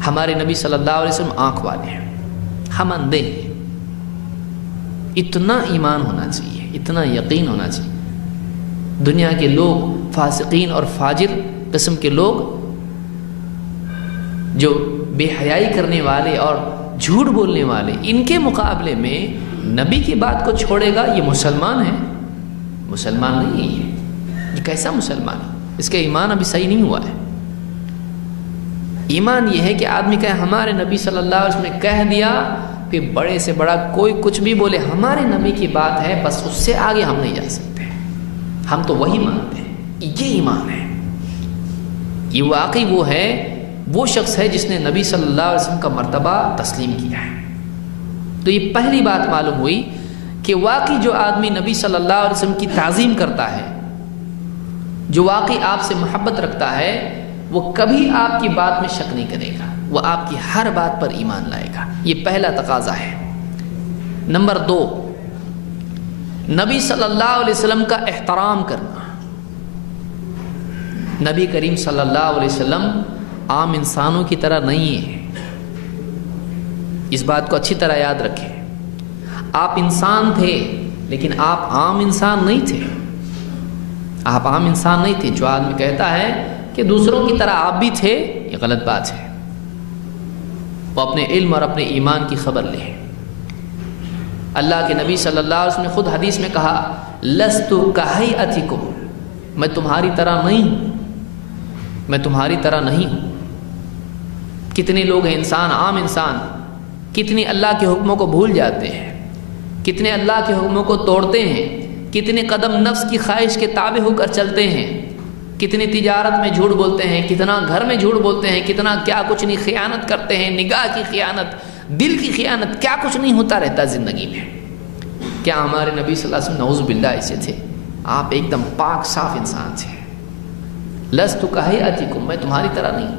ہمارے نبی صلی اللہ علیہ وسلم آنکھ والے ہیں، ہم اندھے ہیں۔ اتنا ایمان ہونا چاہیے، اتنا یقین ہونا چاہیے۔ دنیا کے لوگ، فاسقین اور فاجر قسم کے لوگ جو بے حیائی کرنے والے اور جھوٹ بولنے والے، ان کے مقابلے میں نبی کی بات کو چھوڑے گا یہ مسلمان ہے، مسلمان نہیں ہے یہ کیسا مسلمان ہے؟ اس کا ایمان ابھی صحیح نہیں ہوا ہے۔ ایمان یہ ہے کہ آدمی کہے ہمارے نبی صلی اللہ علیہ وسلم نے کہہ دیا، پھر بڑے سے بڑا کوئی کچھ بھی بولے، ہمارے نبی کی بات ہے، بس اس سے آگے ہم نہیں جا سکتے، ہم تو وہی مانتے ہیں، یہ ایمان ہے۔ یہ واقعی وہ ہے، وہ شخص ہے جس نے نبی صلی اللہ علیہ وسلم کا مرتبہ تسلیم کیا ہے۔ تو یہ پہلی بات معلوم ہوئی کہ واقعی جو آدمی نبی صلی اللہ علیہ وسلم کی تعظیم کرتا ہے، جو واقعی آپ سے محبت رکھتا ہے، وہ کبھی آپ کی بات میں شک نہیں کرے گا، وہ آپ کی ہر بات پر ایمان لائے گا۔ یہ پہلا تقاضا ہے۔ نمبر 2، نبی صلی اللہ علیہ وسلم کا احترام کرنا۔ نبی کریم صلی اللہ علیہ وسلم عام انسانوں کی طرح نہیں ہے، اس بات کو اچھی طرح یاد رکھیں۔ آپ انسان تھے لیکن آپ عام انسان نہیں تھے، آپ عام انسان نہیں تھے۔ جو آدمی کہتا ہے کہ دوسروں کی طرح آپ بھی تھے، یہ غلط بات ہے۔ وہ اپنے علم اور اپنے ایمان کی خبر لے۔ اللہ کے نبی صلی اللہ علیہ وسلم نے خود حدیث میں کہا، لست کہیئتکم، میں تمہاری طرح نہیں ہوں، میں تمہاری طرح نہیں ہوں۔ کتنے لوگ ہیں انسان، عام انسان، کتنی اللہ کے حکموں کو بھول جاتے ہیں، کتنے اللہ کے حکموں کو توڑتے ہیں، کتنے قدم نفس کی خواہش کے تابع ہو کر چلتے ہیں، کتنی تجارت میں جھوٹ بولتے ہیں، کتنا گھر میں جھوٹ بولتے ہیں، کتنا کیا کچھ نہیں خیانت کرتے ہیں، نگاہ کی خیانت، دل کی خیانت، کیا کچھ نہیں ہوتا رہتا زندگی میں۔ کیا ہمارے نبی صلی اللہ علیہ وسلم نعوذ باللہ ایسے تھے؟ آپ ایک دم پاک صاف انسان تھے۔ لست کہیئتکم، میں تمہاری طرح نہیں۔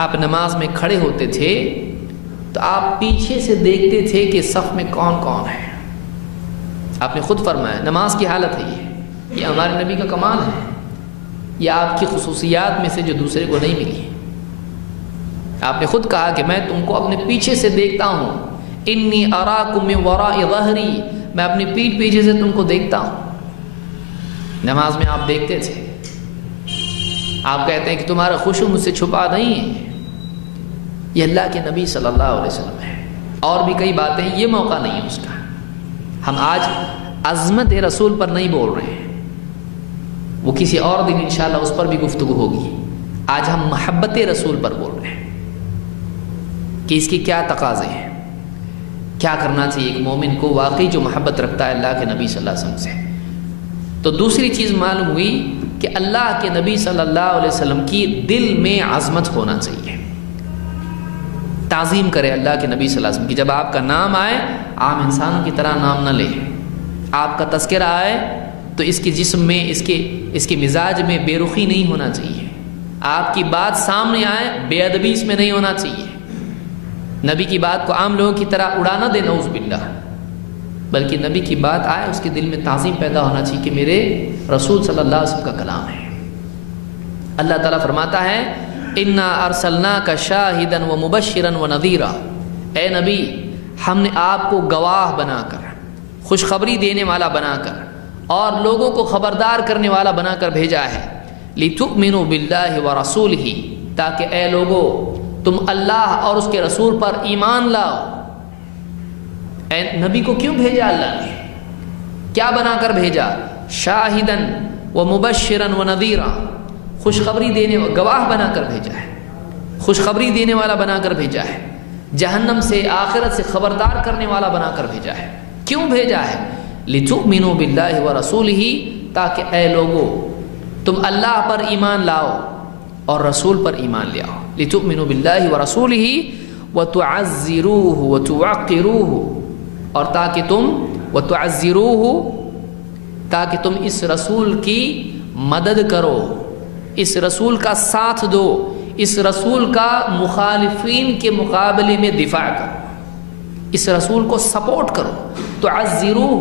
آپ نماز میں کھڑے ہوتے تھے تو آپ پیچھے سے دیکھتے تھے کہ صف میں کون کون ہے۔ آپ نے خود فرمایا، نماز کی حالت ہے یہ ہمارے نبی کا کمال ہے، یہ آپ کی خصوصیات میں سے جو دوسرے کو نہیں ملی۔ آپ نے خود کہا کہ میں تم کو اپنے پیچھے سے دیکھتا ہوں، انی اراکم من وراء ظہری، میں اپنی پیٹھ پیچھے سے تم کو دیکھتا ہوں۔ نماز میں آپ دیکھتے تھے، آپ کہتے ہیں کہ تمہارا خشوع مجھ سے چھپا نہیں ہے۔ یہ اللہ کے نبی صلی اللہ علیہ وسلم ہے۔ اور بھی کئی باتیں ہیں، یہ موقع نہیں ہے اس کا۔ ہم آج عظمت رسول پر نہیں بول رہے ہیں، وہ کسی اور دن انشاءاللہ اس پر بھی گفتگو ہوگی۔ آج ہم محبت رسول پر بول رہے ہیں کہ اس کی کیا تقاضے ہیں، کیا کرنا چاہیے ایک مومن کو واقعی جو محبت رکھتا ہے اللہ کے نبی صلی اللہ علیہ وسلم سے۔ تو دوسری چیز معلوم ہوئی کہ اللہ کے نبی صلی اللہ علیہ وسلم کی دل میں عظمت ہونا چاہیے، تعظیم کرے اللہ کے نبی صلی اللہ علیہ وسلم کی۔ جب آپ کا نام آئے، عام انسانوں کی طرح نام نہ لے۔ آپ کا تذکرہ آئے تو اس کے جسم میں، اس کے مزاج میں بے رخی نہیں ہونا چاہیے۔ آپ کی بات سامنے آئے، بے ادبی اس میں نہیں ہونا چاہیے۔ نبی کی بات کو عام لوگوں کی طرح اڑا نہ دے، نعوذ باللہ، بلکہ نبی کی بات آئے اس کے دل میں تعظیم پیدا ہونا چاہیے کہ میرے رسول صلی اللہ علیہ وسلم کا کلام ہے۔ اللہ تعالیٰ فرماتا ہے، انا ارسلناک شاہدا ومبشرا ونذیرا، اے نبی ہم نے آپ کو گواہ بنا کر، خوشخبری دینے والا بنا کر، اور لوگوں کو خبردار کرنے والا بنا کر بھیجا ہے۔ لتؤمنوا باللہ ورسولہ، تاکہ اے لوگو تم اللہ اور اس کے رسول پر ایمان لاؤ۔ اے نبی کو کیوں بھیجا اللہ نے؟ کیا بنا کر بھیجا؟ شاہدن و مبشرا و نذیرا، خوشخبری دینے گواہ بنا کر بھیجا ہے، خوشخبری دینے والا بنا کر بھیجا ہے، جہنم سے آخرت سے خبردار کرنے والا بنا کر بھیجا ہے۔ کیوں بھیجا ہے؟ لِتُؤْمِنُوا بِاللَّهِ وَرَسُولِهِ، تاکہ اے لوگو تم اللہ پر ایمان لاؤ اور رسول پر ایمان لے آؤ۔ لِتُؤْمِنُوا بِاللَّهِ وَرَسُولِهِ وَتُعَزِّرُوهُ وَتُوَقِّرُوهُ، اور تاکہ تم وَتُعَزِّرُوهُ، تاکہ تم اس رسول کی مدد کرو، اس رسول کا ساتھ دو، اس رسول کا مخالفین کے مقابلے میں دفاع کرو، اس رسول کو سپورٹ کرو۔ تعزروہ،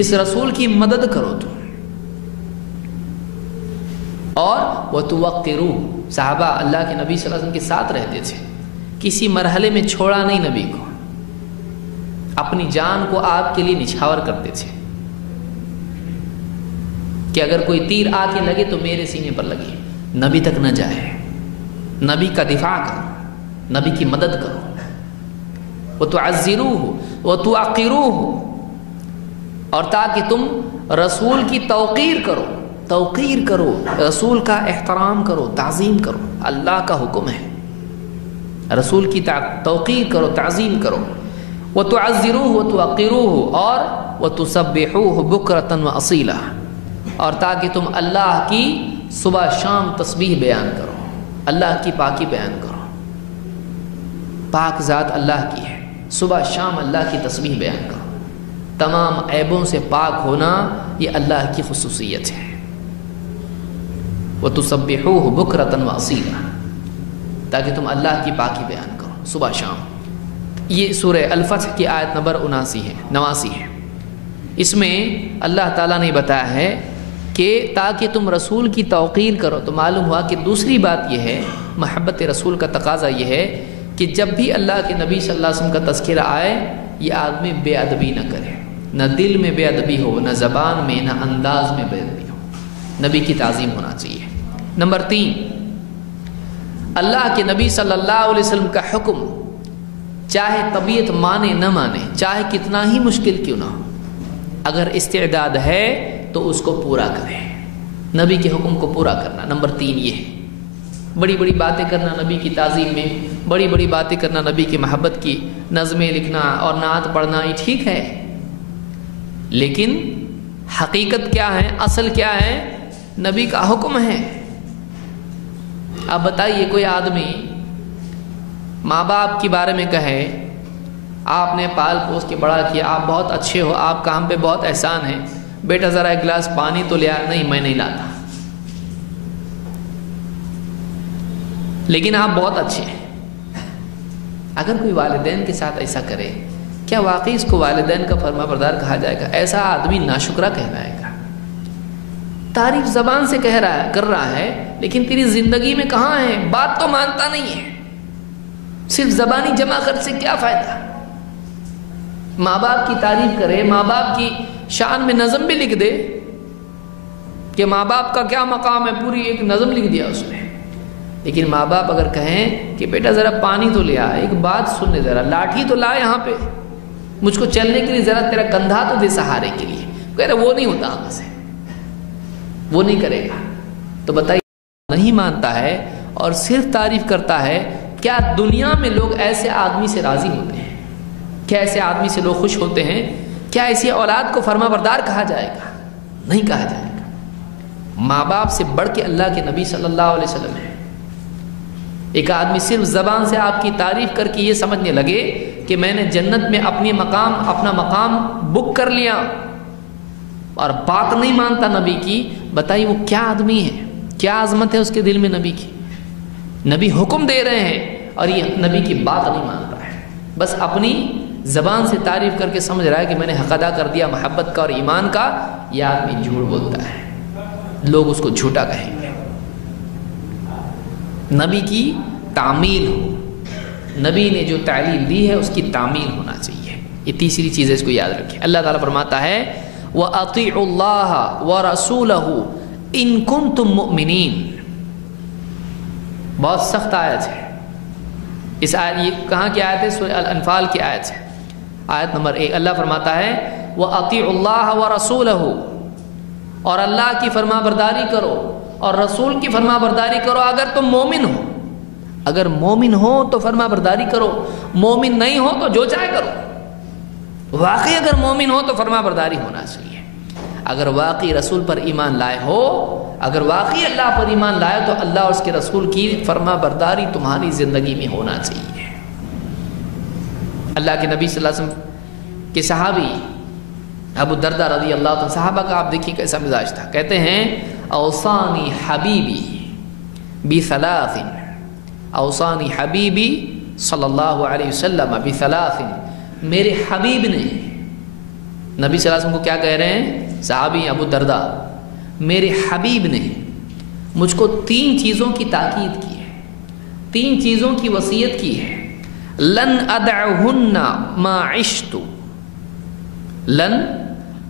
اس رسول کی مدد کرو تم، اور وتوقروہ، صحابہ اللہ کے نبی صلی اللہ علیہ وسلم کے ساتھ رہتے تھے، کسی مرحلے میں چھوڑا نہیں نبی کو، اپنی جان کو آپ کے لیے نچھاور کرتے تھے کہ اگر کوئی تیر آ کے لگے تو میرے سینے پر لگے، نبی تک نہ جائے، نبی کا دفاع کرو، نبی کی مدد کرو۔ وتعزروہ وتوقروہ، اور تاکہ تم رسول کی توقیر کرو، رسول کا احترام کرو، تعظیم کرو، اللہ کا حکم ہے، رسول کی توقیر کرو، تعظیم کرو۔ وتعزروہ وتوقروہ، اور وتسبحوہ بکرۃ واصیلا، اور تاکہ تم اللہ کی صبح شام تسبیح بیان کرو، اللہ کی پاکی بیان کرو، پاک ذات اللہ کی ہے، صبح شام اللہ کی تسبیح بیان کرو۔ تمام عیبوں سے پاک ہونا یہ اللہ کی خصوصیت ہے۔ وَتُسَبِّحُوهُ بُكْرَةً وَأَصِيلًا، تاکہ تم اللہ کی پاکی بیان کرو صبح شام۔ یہ سورہ الفتح کی آیت نمبر 89 ہے۔ اس میں اللہ تعالیٰ نے بتایا ہے کہ تاکہ تم رسول کی توقیر کرو، تو معلوم ہوا کہ دوسری بات یہ ہے، محبت رسول کا تقاضا یہ ہے کہ جب بھی اللہ کے نبی صلی اللہ علیہ وسلم کا تذکرہ آئے، یہ آدمی بے ادبی نہ کرے، نہ دل میں بے ادبی ہو، نہ زبان میں، نہ انداز میں بے ادبی ہو، نبی کی تعظیم ہونا چاہیے۔ نمبر 3، اللہ کے نبی صلی اللہ علیہ وسلم کا حکم چاہے طبیعت مانے نہ مانے، چاہے کتنا ہی مشکل کیوں نہ ہو، اگر استعداد ہے تو اس کو پورا کریں، نبی کے حکم کو پورا کرنا۔ نمبر 3 یہ ہے، بڑی بڑی باتیں کرنا نبی کی تعظیم میں، بڑی بڑی باتیں کرنا نبی کی محبت کی، نظمیں لکھنا اور نعت پڑھنا یہ ٹھیک ہے، لیکن حقیقت کیا ہے، اصل کیا ہے؟ نبی کا حکم ہے۔ آپ بتائیے، کوئی آدمی ماں باپ کے بارے میں کہے آپ نے پال پوس کے بڑا کیا، آپ بہت اچھے ہو، آپ کا ہم پہ بہت احسان ہے، بیٹا ذرا ایک گلاس پانی تو لیا، نہیں میں نہیں لاتا، لیکن آپ بہت اچھے ہیں۔ اگر کوئی والدین کے ساتھ ایسا کرے، کیا واقعی اس کو والدین کا فرما بردار کہا جائے گا؟ ایسا آدمی ناشکرا کہلائے گا۔ تعریف زبان سے کر رہا ہے، لیکن تیری زندگی میں کہاں ہے؟ بات تو مانتا نہیں ہے، صرف زبانی جمع خرچ سے کیا فائدہ؟ ماں باپ کی تعریف کرے، ماں باپ کی شان میں نظم بھی لکھ دے کہ ماں باپ کا کیا مقام ہے، پوری ایک نظم لکھ دیا اس میں، لیکن ماں باپ اگر کہیں کہ بیٹا ذرا پانی تو لیا، ایک بات سن لے، ذرا لاٹھی تو لا یہاں پہ، مجھ کو چلنے کے لیے ذرا تیرا کندھا تو دے سہارے کے لیے، کہہ رہے وہ نہیں ہوتا ہم سے، وہ نہیں کرے گا۔ تو بتائیے، نہیں مانتا ہے اور صرف تعریف کرتا ہے، کیا دنیا میں لوگ ایسے آدمی سے راضی ہوتے ہیں؟ کیا ایسے آدمی سے لوگ خوش ہوتے ہیں؟ کیا ایسی اولاد کو فرما بردار کہا جائے گا؟ نہیں کہا جائے گا۔ ماں باپ سے بڑھ کے اللہ کے نبی صلی اللہ علیہ وسلم ہے۔ ایک آدمی صرف زبان سے آپ کی تعریف کر کے یہ سمجھنے لگے کہ میں نے جنت میں اپنا مقام بک کر لیا، اور بات نہیں مانتا نبی کی، بتائیے وہ کیا آدمی ہے، کیا عظمت ہے اس کے دل میں نبی کی؟ نبی حکم دے رہے ہیں اور یہ نبی کی بات نہیں مان رہا ہے، بس اپنی زبان سے تعریف کر کے سمجھ رہا ہے کہ میں نے حق ادا کر دیا محبت کا اور ایمان کا۔ یہ آدمی جھوٹ بولتا ہے، لوگ اس کو جھوٹا کہیں گے۔ نبی کی تعمیل ہو، نبی نے جو تعلیم دی ہے اس کی تعمیل ہونا چاہیے۔ یہ تیسری چیز ہے، اس کو یاد رکھیں۔ اللہ تعالیٰ فرماتا ہے وَأَطِيعُوا اللَّهَ وَرَسُولَهُ إِن كُنتُم مُؤْمِنِينَ۔ بہت سخت آیت ہے اس آیت، یہ کہاں کی آیت ہے؟ سورہ الانفال کی آیت ہے، آیت نمبر 1۔ اللہ فرماتا ہے وَأَطِيعُوا اللَّهَ وَرَسُولَهُ، اور اللہ کی فرما برداری کرو، اور رسول کی فرما برداری کرو اگر تم مومن ہو. اگر مومن ہو تو فرما برداری کرو، مومن نہیں ہو تو جو چاہے کرو. واقعی اگر مومن ہو تو فرما برداری ہونا چاہیے. اگر واقعی رسول پر ایمان لائے ہو، اگر واقعی اللہ پر ایمان لائے تو اللہ اور اس کے رسول کی فرما برداری تمہاری زندگی میں ہونا چاہیے. اللہ کے نبی صلی اللہ علیہ وسلم کے صحابی ابو الدرداء رضی اللہ عنہ، صحابہ کا آپ دیکھیے کیسا مزاج تھا. کہتے ہیں اوصانی حبیبی بثلاث، اوصانی حبیبی صلی اللہ علیہ وسلم بثلاث، میرے حبیب نے، نبی صلی اللہ علیہ وسلم کو کیا کہہ رہے ہیں صحابی ابو الدرداء، میرے حبیب نے مجھ کو 3 چیزوں کی تاکید کی ہے، 3 چیزوں کی وصیت کی ہے. لن ادعہن ما عشت، لن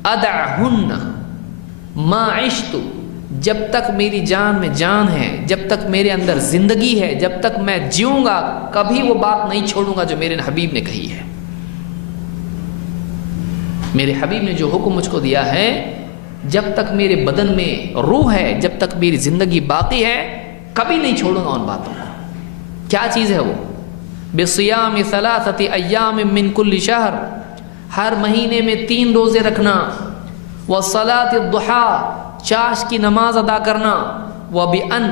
ادعہن ما عشت، جب تک میری جان میں جان ہے، جب تک میرے اندر زندگی ہے، جب تک میں جیوں گا کبھی وہ بات نہیں چھوڑوں گا جو میرے حبیب نے کہی ہے. میرے حبیب نے جو حکم مجھ کو دیا ہے، جب تک میرے بدن میں روح ہے، جب تک میری زندگی باقی ہے، کبھی نہیں چھوڑوں گا ان باتوں کو. کیا چیز ہے وہ؟ بصیام 3 ایام من کل شہر، ہر مہینے میں 3 روزے رکھنا. وصلاۃ الضحیٰ، چاش کی نماز ادا کرنا. وبأن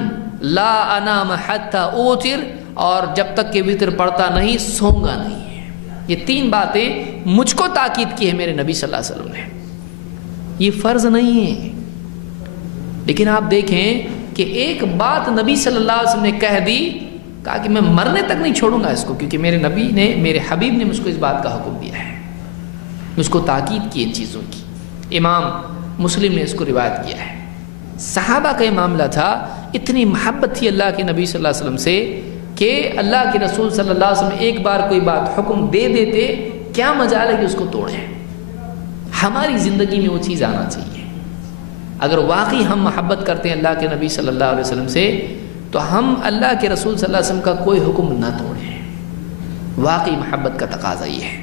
لا انام حتی اوتر، اور جب تک کہ وتر پڑھتا نہیں سوؤں گا نہیں. یہ 3 باتیں مجھ کو تاکید کی ہے میرے نبی صلی اللہ علیہ وسلم نے. یہ فرض نہیں ہے، لیکن آپ دیکھیں کہ ایک بات نبی صلی اللہ علیہ وسلم نے کہہ دی، کہا کہ میں مرنے تک نہیں چھوڑوں گا اس کو، کیونکہ میرے نبی نے، میرے حبیب نے مجھ کو اس بات کا حکم دیا ہے. مجھ کو تاکید کی ان چیزوں کی. امام مسلم نے اس کو روایت کیا ہے. صحابہ کا یہ معاملہ تھا، اتنی محبت تھی اللہ کے نبی صلی اللہ علیہ وسلم سے کہ اللہ کے رسول صلی اللہ علیہ وسلم ایک بار کوئی بات حکم دے دیتے، کیا مجال ہے کہ اس کو توڑیں. ہماری زندگی میں وہ چیز آنا چاہیے. اگر واقعی ہم محبت کرتے ہیں اللہ کے نبی صلی اللہ علیہ وسلم سے تو ہم اللہ کے رسول صلی اللہ علیہ وسلم کا کوئی حکم نہ توڑیں. واقعی محبت کا تقاضا یہ ہے.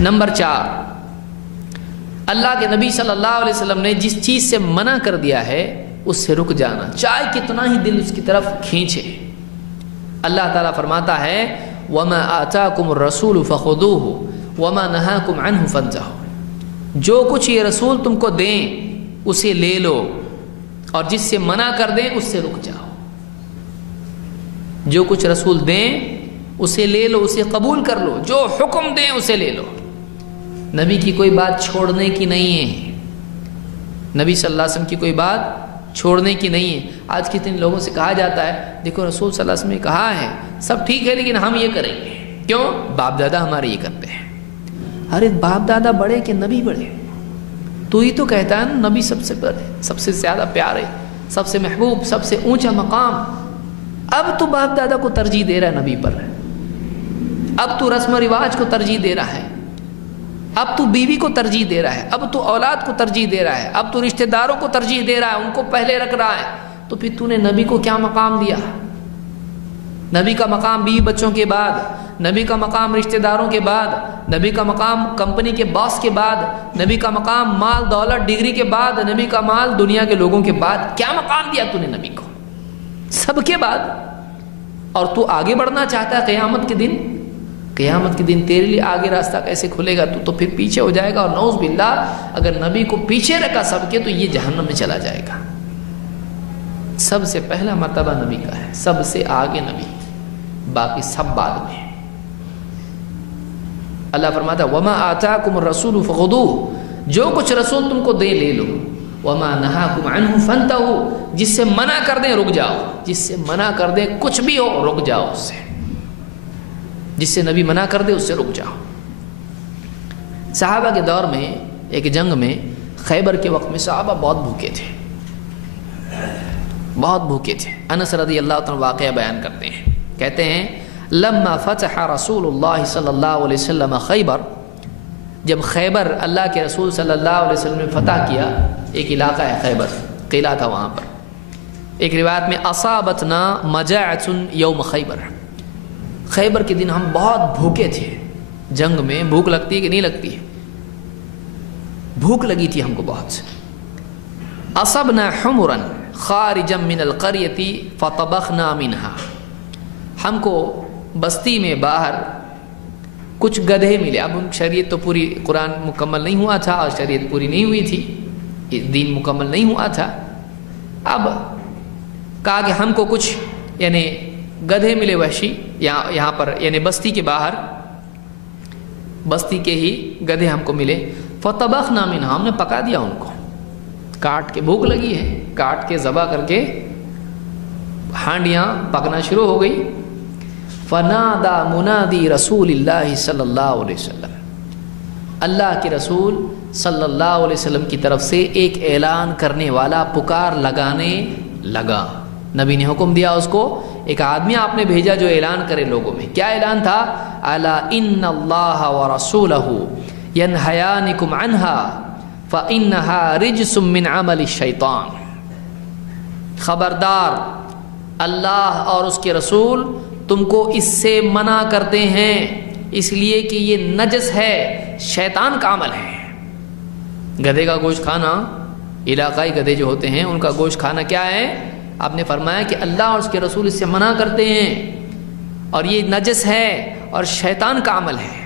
نمبر 4، اللہ کے نبی صلی اللہ علیہ وسلم نے جس چیز سے منع کر دیا ہے اس سے رک جانا، چاہے کتنا ہی دل اس کی طرف کھینچے. اللہ تعالیٰ فرماتا ہے وَمَا آتَاكُمُ الرَّسُولُ فَخُذُوهُ وَمَا نَهَاكُمْ عَنْهُ فَانْتَهُوا، جو کچھ یہ رسول تم کو دیں اسے لے لو، اور جس سے منع کر دیں اس سے رک جاؤ. جو کچھ رسول دیں اسے لے لو، اسے قبول کر لو، جو حکم دیں اسے لے لو. نبی کی کوئی بات چھوڑنے کی نہیں ہے، نبی صلی اللہ علیہ وسلم کی کوئی بات چھوڑنے کی نہیں ہے. آج کتنے لوگوں سے کہا جاتا ہے دیکھو رسول صلی اللہ علیہ وسلم نے کہا ہے سب ٹھیک ہے لیکن ہم یہ کریں گے. کیوں؟ باپ دادا ہمارے یہ کرتے ہیں. ارے باپ دادا بڑے کہ نبی بڑے؟ تو ہی تو کہتا ہے نا نبی سب سے بڑے، سب سے زیادہ پیارے، سب سے محبوب، سب سے اونچا مقام. اب تو باپ دادا کو ترجیح دے رہا ہے نبی پر، اب تو رسم و رواج کو ترجیح دے رہا ہے، اب تو بیوی کو ترجیح دے رہا ہے، اب تو اولاد کو ترجیح دے رہا ہے، اب تو رشتہ داروں کو ترجیح دے رہا ہے، ان کو پہلے رکھ رہا ہے. تو پھر تو نے نبی کو کیا مقام دیا؟ نبی کا مقام بیوی بچوں کے بعد، نبی کا مقام رشتہ داروں کے بعد، نبی کا مقام کمپنی کے باس کے بعد، نبی کا مقام مال دولت ڈگری کے بعد، نبی کا مال دنیا کے لوگوں کے بعد. کیا مقام دیا تو نے نبی کو؟ سب کے بعد. اور تو آگے بڑھنا چاہتا ہے قیامت کے دن، قیامت کے دن تیرے لیے آگے راستہ کیسے کھلے گا؟ تو پھر پیچھے ہو جائے گا. اور نعوذ باللہ اگر نبی کو پیچھے رکھا سب کے تو یہ جہنم میں چلا جائے گا. سب سے پہلا مرتبہ نبی کا ہے، سب سے آگے نبی، باقی سب بعد میں. اللہ فرماتا ہے وَمَا آتَاكُمُ الرَّسُولُ فَخُذُوهُ، جو کچھ رسول تم کو دے لے لو. وَمَا نَهَاكُمْ عَنْهُ فَانْتَهُوا، جس سے منع کر دیں رک جاؤ، جس سے منع کر دیں کچھ بھی ہو رک جاؤ اس سے، جس سے نبی منع کر دے اس سے رک جاؤ. صحابہ کے دور میں ایک جنگ میں خیبر کے وقت میں صحابہ بہت بھوکے تھے، بہت بھوکے تھے. انس رضی اللہ عنہ واقعہ بیان کرتے ہیں، کہتے ہیں لما فتح رسول اللہ صلی اللہ علیہ وسلم خیبر، جب خیبر اللہ کے رسول صلی اللہ علیہ وسلم نے فتح کیا، ایک علاقہ ہے خیبر، قلعہ تھا وہاں پر. ایک روایت میں اصابتنا مجاعۃ یوم خیبر، خیبر کے دن ہم بہت بھوکے تھے. جنگ میں بھوک لگتی ہے کہ نہیں لگتی ہے؟ بھوک لگی تھی ہم کو بہت. اصبنا حمرا، خارجا من القریۃ فطبخنا منها، ہم کو بستی میں باہر کچھ گدھے ملے. اب ان شریعت تو پوری قرآن مکمل نہیں ہوا تھا اور شریعت پوری نہیں ہوئی تھی، دین مکمل نہیں ہوا تھا. اب کہا کہ ہم کو کچھ یعنی گدھے ملے وحشی یہاں پر یعنی بستی کے باہر، بستی کے ہی گدھے ہم کو ملے. فطبخنا منها، ہم نے پکا دیا ان کو، کاٹ کے، بھوک لگی ہے، کاٹ کے ذبح کر کے ہانڈیاں پکنا شروع ہو گئی. فنادى منادی رسول اللہ صلی اللہ علیہ وسلم، اللہ کے رسول صلی اللہ علیہ وسلم کی طرف سے ایک اعلان کرنے والا پکار لگانے لگا. نبی نے حکم دیا اس کو، ایک آدمی آپ نے بھیجا جو اعلان کرے لوگوں میں. کیا اعلان تھا؟ الا ان اللہ ورسولہ ینہیانکم عنہا فانہا رجس من عمل الشیطان. خبردار، اللہ اور اس کے رسول تم کو اس سے منع کرتے ہیں، اس لیے کہ یہ نجس ہے، شیطان کا عمل ہے. گدھے کا گوشت کھانا، علاقائی گدھے جو ہوتے ہیں ان کا گوشت کھانا کیا ہے؟ آپ نے فرمایا کہ اللہ اور اس کے رسول اس سے منع کرتے ہیں اور یہ نجس ہے اور شیطان کا عمل ہے.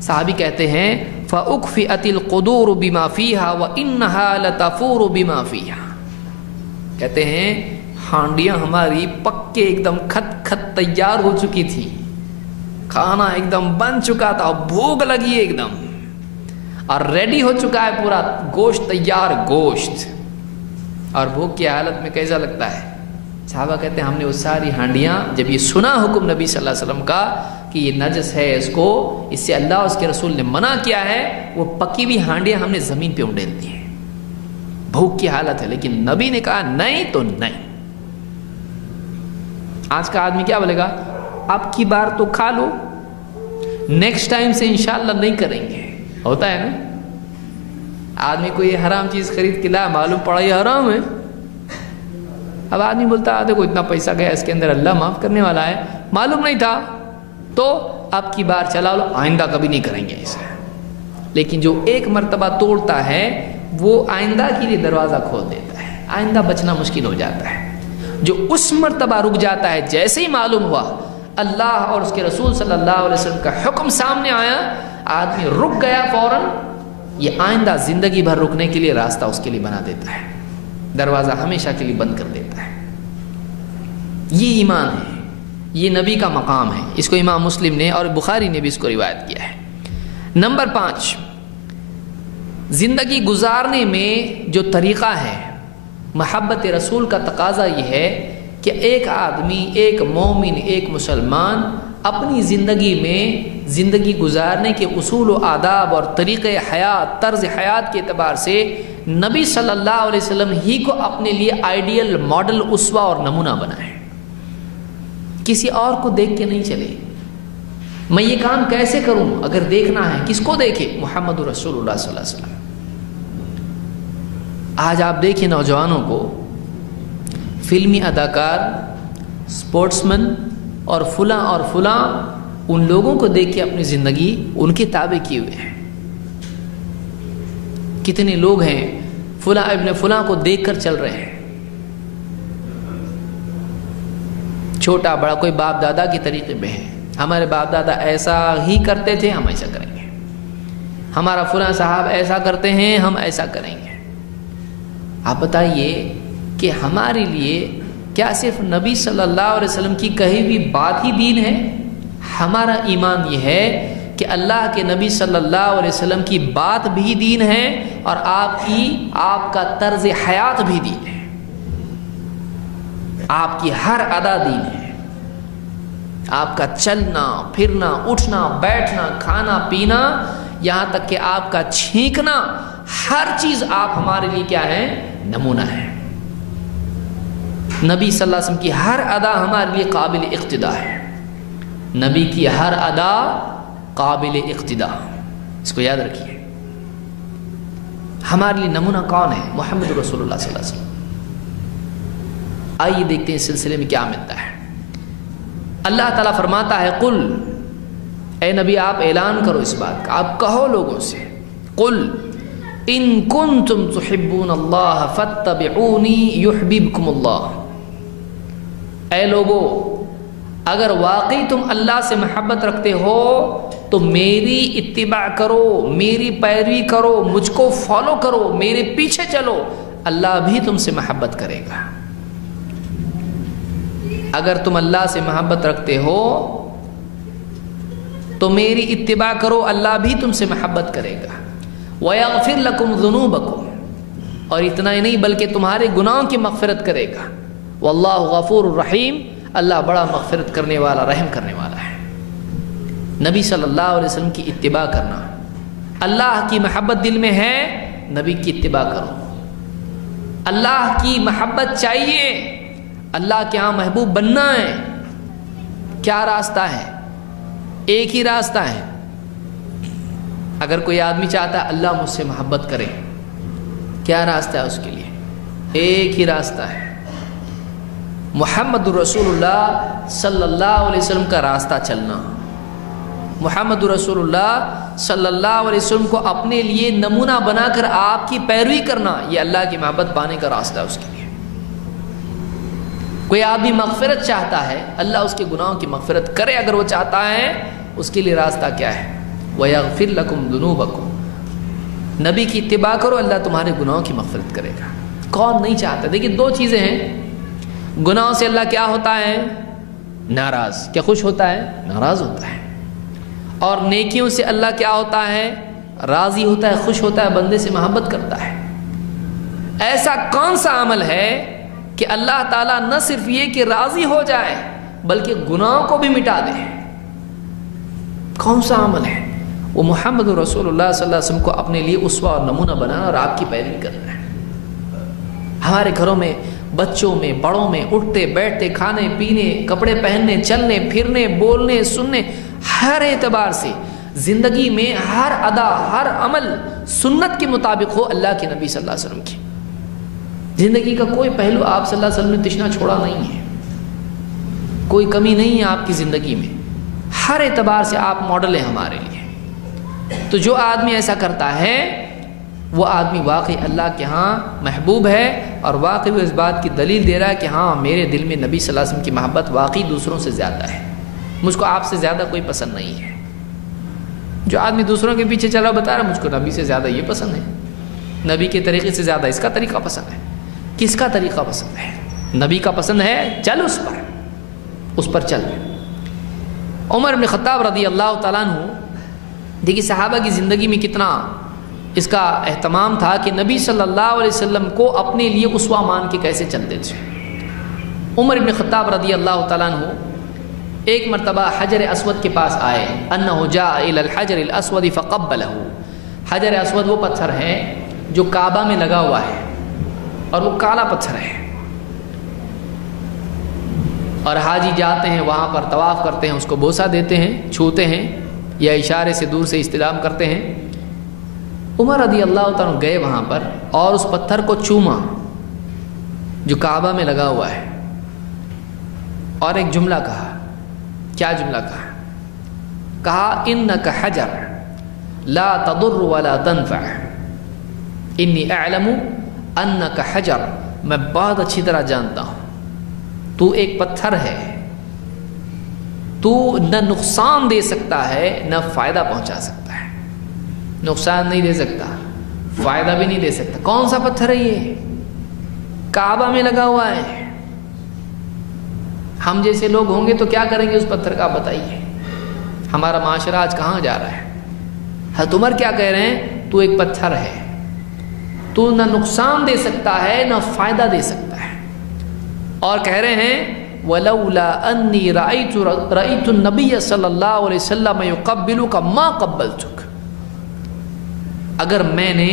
صحابی کہتے ہیں فَأُكْفِئَتِ الْقُدُورُ بِمَا فِيهَا وَإِنَّهَا لَتَفُورُ بِمَا فِيهَا. کہتے ہیں ہانڈیاں ہماری پک کے ایک دم کھت کھت تیار ہو چکی تھی، کھانا ایک دم بن چکا تھا، بھوک لگی ایک دم اور ریڈی ہو چکا ہے پورا گوشت تیار گوشت، اور بھوک کی حالت میں کیسا لگتا ہے؟ صحابہ کہتے ہیں ہم نے وہ ساری ہانڈیاں، جب یہ سنا حکم نبی صلی اللہ علیہ وسلم کا کہ یہ نجس ہے، اس کو، اس سے اللہ اور اس کے رسول نے منع کیا ہے، وہ پکی ہوئی ہانڈیاں ہم نے زمین پہ انڈیل دی ہیں. بھوک کی حالت ہے، لیکن نبی نے کہا نہیں تو نہیں. آج کا آدمی کیا بولے گا؟ اب کی بار تو کھا لو، نیکسٹ ٹائم سے انشاءاللہ نہیں کریں گے. ہوتا ہے نا، آدمی کو یہ حرام چیز خرید کے لایا، معلوم پڑا یہ حرام ہے. اب آدمی بولتا ہے دیکھو اتنا پیسہ گیا اس کے اندر، اللہ معاف کرنے والا ہے، معلوم نہیں تھا تو اب کی بار چلا لو، آئندہ کبھی نہیں کریں گے ایسا. لیکن جو ایک مرتبہ توڑتا ہے وہ آئندہ کے لیے دروازہ کھول دیتا ہے، آئندہ بچنا مشکل ہو جاتا ہے. جو اس مرتبہ رک جاتا ہے، جیسے ہی معلوم ہوا اللہ اور اس کے رسول صلی اللہ علیہ وسلم کا حکم سامنے آیا، آدمی رک گیا فوراً، یہ آئندہ زندگی بھر رکنے کے لیے راستہ اس کے لیے بنا دیتا ہے، دروازہ ہمیشہ کے لیے بند کر دیتا ہے. یہ ایمان ہے، یہ نبی کا مقام ہے. اس کو امام مسلم نے اور بخاری نے بھی اس کو روایت کیا ہے. نمبر 5، زندگی گزارنے میں جو طریقہ ہے، محبت رسول کا تقاضا یہ ہے کہ ایک آدمی، ایک مومن، ایک مسلمان اپنی زندگی میں زندگی گزارنے کے اصول و آداب اور طریقۂ حیات، طرز حیات کے اعتبار سے نبی صلی اللہ علیہ وسلم ہی کو اپنے لیے آئیڈیل ماڈل، اسوہ اور نمونہ بنائے. کسی اور کو دیکھ کے نہیں چلے. میں یہ کام کیسے کروں؟ اگر دیکھنا ہے کس کو دیکھے؟ محمد رسول اللہ صلی اللہ علیہ وسلم. آج آپ دیکھیں نوجوانوں کو، فلمی اداکار، سپورٹس مین اور فلاں ان لوگوں کو دیکھ کے اپنی زندگی ان کے تابع کیے ہوئے ہیں. کتنے لوگ ہیں فلاں ابن فلاں کو دیکھ کر چل رہے ہیں. چھوٹا بڑا کوئی باپ دادا کے طریقے میں ہے، ہمارے باپ دادا ایسا ہی کرتے تھے، ہم ایسا کریں گے. ہمارا فلاں صاحب ایسا کرتے ہیں، ہم ایسا کریں گے. آپ بتائیے کہ ہمارے لیے کیا صرف نبی صلی اللہ علیہ وسلم کی کہی ہوئی بات ہی دین ہے؟ ہمارا ایمان یہ ہے کہ اللہ کے نبی صلی اللہ علیہ وسلم کی بات بھی دین ہے اور آپ کا طرز حیات بھی دین ہے. آپ کی ہر ادا دین ہے. آپ کا چلنا پھرنا، اٹھنا بیٹھنا، کھانا پینا، یہاں تک کہ آپ کا چھینکنا، ہر چیز آپ ہمارے لیے کیا ہے؟ نمونہ ہے. نبی صلی اللہ علیہ وسلم کی ہر ادا ہمارے لیے قابل اقتداء ہے. نبی کی ہر ادا قابل اقتداء، اس کو یاد رکھیے. ہمارے لیے نمونہ کون ہے؟ محمد رسول اللہ صلی اللہ علیہ وسلم. آئیے دیکھتے ہیں اس سلسلے میں کیا ملتا ہے. اللہ تعالیٰ فرماتا ہے قل، اے نبی آپ اعلان کرو اس بات کا، آپ کہو لوگوں سے، قل ان کنتم تحبون اللہ فاتبعونی یحببکم اللہ، اے لوگو اگر واقعی تم اللہ سے محبت رکھتے ہو تو میری اتباع کرو، میری پیروی کرو، مجھ کو فالو کرو، میرے پیچھے چلو، اللہ بھی تم سے محبت کرے گا۔ اگر تم اللہ سے محبت رکھتے ہو تو میری اتباع کرو، اللہ بھی تم سے محبت کرے گا۔ وَيَغْفِرْ لَكُمْ ذُنُوبَكُمْ، اور اتنا ہی نہیں بلکہ تمہارے گناہوں کی مغفرت کرے گا۔ وَاللَّهُ غَفُورٌ رَحِيمٌ، اللہ بڑا مغفرت کرنے والا، رحم کرنے والا ہے۔ نبی صلی اللہ علیہ وسلم کی اتباع کرنا، اللہ کی محبت دل میں ہے، نبی کی اتباع کرو۔ اللہ کی محبت چاہیے، اللہ کے ہاں محبوب بننا ہے، کیا راستہ ہے؟ ایک ہی راستہ ہے۔ اگر کوئی آدمی چاہتا ہے اللہ مجھ سے محبت کرے، کیا راستہ ہے اس کے لیے؟ ایک ہی راستہ ہے، محمد رسول اللہ صلی اللہ علیہ وسلم کا راستہ چلنا، محمد رسول اللہ صلی اللہ علیہ وسلم کو اپنے لیے نمونہ بنا کر آپ کی پیروی کرنا، یہ اللہ کی محبت پانے کا راستہ ہے اس کے لیے۔ کوئی آدمی مغفرت چاہتا ہے، اللہ اس کے گناہوں کی مغفرت کرے اگر وہ چاہتا ہے، اس کے لیے راستہ کیا ہے؟ وَيَغْفِرْ لَكُمْ ذُنُوبَكُمْ، نبی کی اتباع کرو، اللہ تمہارے گناہوں کی مغفرت کرے گا۔ کون نہیں چاہتا؟ دیکھیں دو چیزیں ہیں، گناہوں سے اللہ کیا ہوتا ہے؟ ناراض۔ کیا خوش ہوتا ہے؟ ناراض ہوتا ہے۔ اور نیکیوں سے اللہ کیا ہوتا ہے؟ راضی ہوتا ہے، خوش ہوتا ہے، بندے سے محبت کرتا ہے۔ ایسا کون سا عمل ہے کہ اللہ تعالیٰ نہ صرف یہ کہ راضی ہو جائے بلکہ گناہوں کو بھی مٹا دے؟ کون سا عمل ہے؟ وہ محمد رسول اللہ صلی اللہ علیہ وسلم کو اپنے لیے اسوہ اور نمونہ بنانا اور آپ کی پیروی کرنا ہے۔ ہمارے گھروں میں، بچوں میں، بڑوں میں، اٹھتے بیٹھتے، کھانے پینے، کپڑے پہننے، چلنے پھرنے، بولنے سننے، ہر اعتبار سے زندگی میں ہر ادا، ہر عمل سنت کے مطابق ہو، اللہ کے نبی صلی اللہ علیہ وسلم کی زندگی کا کوئی پہلو آپ صلی اللہ علیہ وسلم نے تشنا چھوڑا نہیں ہے، کوئی کمی نہیں ہے آپ کی زندگی میں، ہر اعتبار سے آپ ماڈل ہیں ہمارے لیے۔ تو جو آدمی ایسا کرتا ہے وہ آدمی واقعی اللہ کے ہاں محبوب ہے، اور واقعی وہ اس بات کی دلیل دے رہا ہے کہ ہاں میرے دل میں نبی صلی اللہ علیہ وسلم کی محبت واقعی دوسروں سے زیادہ ہے، مجھ کو آپ سے زیادہ کوئی پسند نہیں ہے۔ جو آدمی دوسروں کے پیچھے چلا بتا رہا ہے مجھ کو نبی سے زیادہ یہ پسند ہے، نبی کے طریقے سے زیادہ اس کا طریقہ پسند ہے، کس کا طریقہ پسند ہے؟ نبی کا پسند ہے، چل اس پر چل۔ عمر بن خطاب رضی اللہ تعالیٰ عنہ، دیکھیے صحابہ کی زندگی میں کتنا اس کا اہتمام تھا کہ نبی صلی اللہ علیہ وسلم کو اپنے لیے اسوہ مان کے کیسے چلتے تھے۔ عمر بن خطاب رضی اللہ تعالیٰ عنہ ایک مرتبہ حجر اسود کے پاس آئے، انہ جاء الی الحجر الاسود فقبلہ، حجر اسود وہ پتھر ہے جو کعبہ میں لگا ہوا ہے اور وہ کالا پتھر ہے، اور حاجی جاتے ہیں وہاں پر طواف کرتے ہیں، اس کو بوسہ دیتے ہیں، چھوتے ہیں یا اشارے سے دور سے استلام کرتے ہیں۔ عمر رضی اللہ تعالیٰ گئے وہاں پر اور اس پتھر کو چوما جو کعبہ میں لگا ہوا ہے، اور ایک جملہ کہا۔ کیا جملہ کہا؟ انک حجر لا تضر ولا تنفع، انی اعلم انک حجر، میں بہت اچھی طرح جانتا ہوں تو ایک پتھر ہے، تو نہ نقصان دے سکتا ہے نہ فائدہ پہنچا سکتا ہے، نقصان نہیں دے سکتا، فائدہ بھی نہیں دے سکتا۔ کون سا پتھر ہے یہ؟ کعبہ میں لگا ہوا ہے۔ ہم جیسے لوگ ہوں گے تو کیا کریں گے اس پتھر کا؟ بتائیے، ہمارا معاشرہ آج کہاں جا رہا ہے؟ حضرت عمر کیا کہہ رہے ہیں؟ تو ایک پتھر ہے، تو نہ نقصان دے سکتا ہے نہ فائدہ دے سکتا ہے، اور کہہ رہے ہیں وَلَوْلَا أَنِّي رَأَيْتُ النَّبِيَّ صلی اللہ علیہ وسلم يُقَبِّلُكَ مَا قَبَّلْتُكَ، اگر میں نے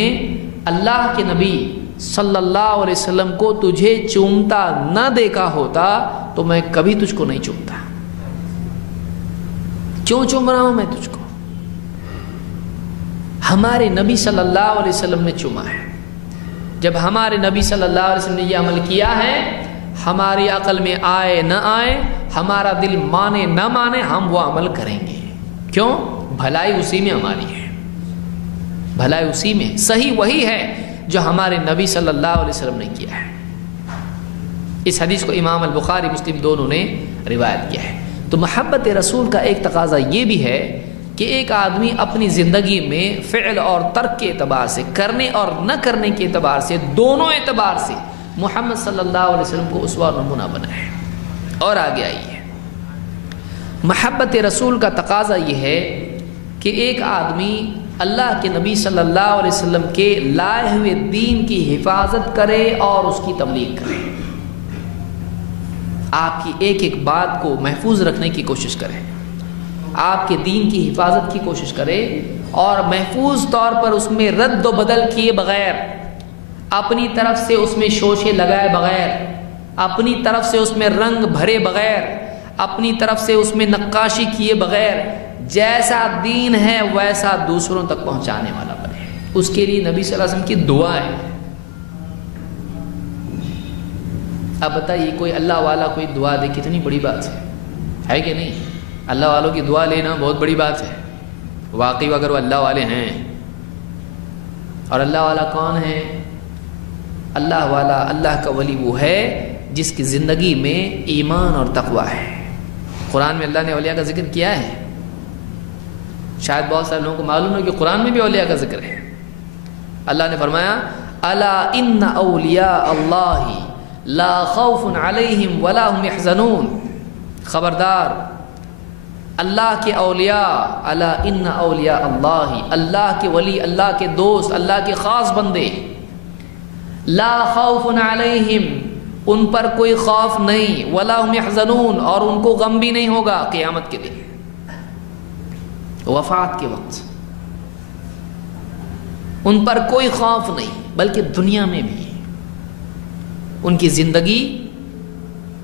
اللہ کے نبی صلی اللہ علیہ وسلم کو تجھے چومتا نہ دیکھا ہوتا تو میں کبھی تجھ کو نہیں چومتا۔ کیوں چوم رہا ہوں میں تجھ کو؟ ہمارے نبی صلی اللہ علیہ وسلم نے چوما ہے۔ جب ہمارے نبی صلی اللہ علیہ وسلم نے یہ عمل کیا ہے، ہماری عقل میں آئے نہ آئے، ہمارا دل مانے نہ مانے، ہم وہ عمل کریں گے۔ کیوں؟ بھلائی اسی میں ہماری ہے۔ بھلائی اسی میں، صحیح وہی ہے جو ہمارے نبی صلی اللہ علیہ وسلم نے کیا ہے۔ اس حدیث کو امام البخاری مسلم دونوں نے روایت کیا ہے۔ تو محبت رسول کا ایک تقاضا یہ بھی ہے کہ ایک آدمی اپنی زندگی میں فعل اور ترک کے اعتبار سے، کرنے اور نہ کرنے کے اعتبار سے، دونوں اعتبار سے محمد صلی اللہ علیہ وسلم کو اسوہ اور نمونہ بنائے۔ اور آگے آئیے، محبت رسول کا تقاضا یہ ہے کہ ایک آدمی اللہ کے نبی صلی اللہ علیہ وسلم کے لائے ہوئے دین کی حفاظت کرے اور اس کی تبلیغ کرے، آپ کی ایک ایک بات کو محفوظ رکھنے کی کوشش کرے، آپ کے دین کی حفاظت کی کوشش کرے اور محفوظ طور پر اس میں رد و بدل کیے بغیر، اپنی طرف سے اس میں شوشے لگائے بغیر، اپنی طرف سے اس میں رنگ بھرے بغیر، اپنی طرف سے اس میں نقاشی کیے بغیر، جیسا دین ہے ویسا دوسروں تک پہنچانے والا بنے۔ اس کے لیے نبی صلی اللہ علیہ وسلم کی دعا ہے۔ اب بتائیے کوئی اللہ والا کوئی دعا دے، کتنی بڑی بات ہے کہ نہیں؟ اللہ والوں کی دعا لینا بہت بڑی بات ہے، واقعی اگر وہ اللہ والے ہیں۔ اور اللہ والا کون ہے؟ اللہ والا، اللہ کا ولی وہ ہے جس کی زندگی میں ایمان اور تقوی ہے۔ قرآن میں اللہ نے اولیاء کا ذکر کیا ہے، شاید بہت سارے لوگوں کو معلوم ہے کہ قرآن میں بھی اولیاء کا ذکر ہے۔ اللہ نے فرمایا الا ان اولیاء اللہ لا خوف علیہم ولا هم يحزنون، خبردار اللہ کے اولیاء، الا ان اولیاء اللہ، اللہ کے ولی، اللہ کے دوست، اللہ کے خاص بندے، لا خوف علیہم، ان پر کوئی خوف نہیں، ولا هم يحزنون، اور ان کو غم بھی نہیں ہوگا قیامت کے دن، وفات کے وقت ان پر کوئی خوف نہیں، بلکہ دنیا میں بھی ان کی زندگی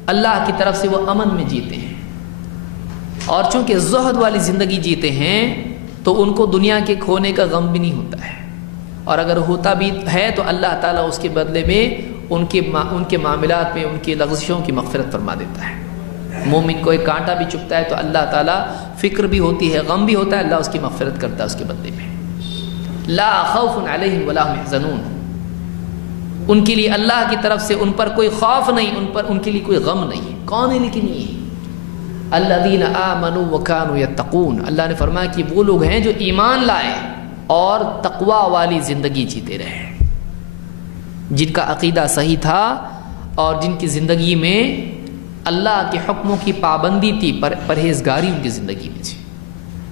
اللہ کی طرف سے وہ امن میں جیتے ہیں، اور چونکہ زہد والی زندگی جیتے ہیں تو ان کو دنیا کے کھونے کا غم بھی نہیں ہوتا ہے، اور اگر ہوتا بھی ہے تو اللہ تعالیٰ اس کے بدلے میں ان کے معاملات میں ان کی لغزشوں کی مغفرت فرما دیتا ہے۔ مومن کو ایک کانٹا بھی چبھتا ہے تو اللہ تعالیٰ، فکر بھی ہوتی ہے، غم بھی ہوتا ہے، اللہ اس کی مغفرت کرتا ہے اس کے بدلے میں۔ لا خوف علیہم ولا هم يحزنون، ان کے لیے اللہ کی طرف سے ان پر کوئی خوف نہیں، ان کے لیے کوئی غم نہیں۔ کون ہے لیکن یہ الذین آمنوا وکانوا یتقون، اللہ نے فرمایا کہ وہ لوگ ہیں جو ایمان لائے اور تقوی والی زندگی جیتے رہے، جن کا عقیدہ صحیح تھا اور جن کی زندگی میں اللہ کے حکموں کی پابندی تھی، پرہیزگاری ان کی زندگی میں تھی،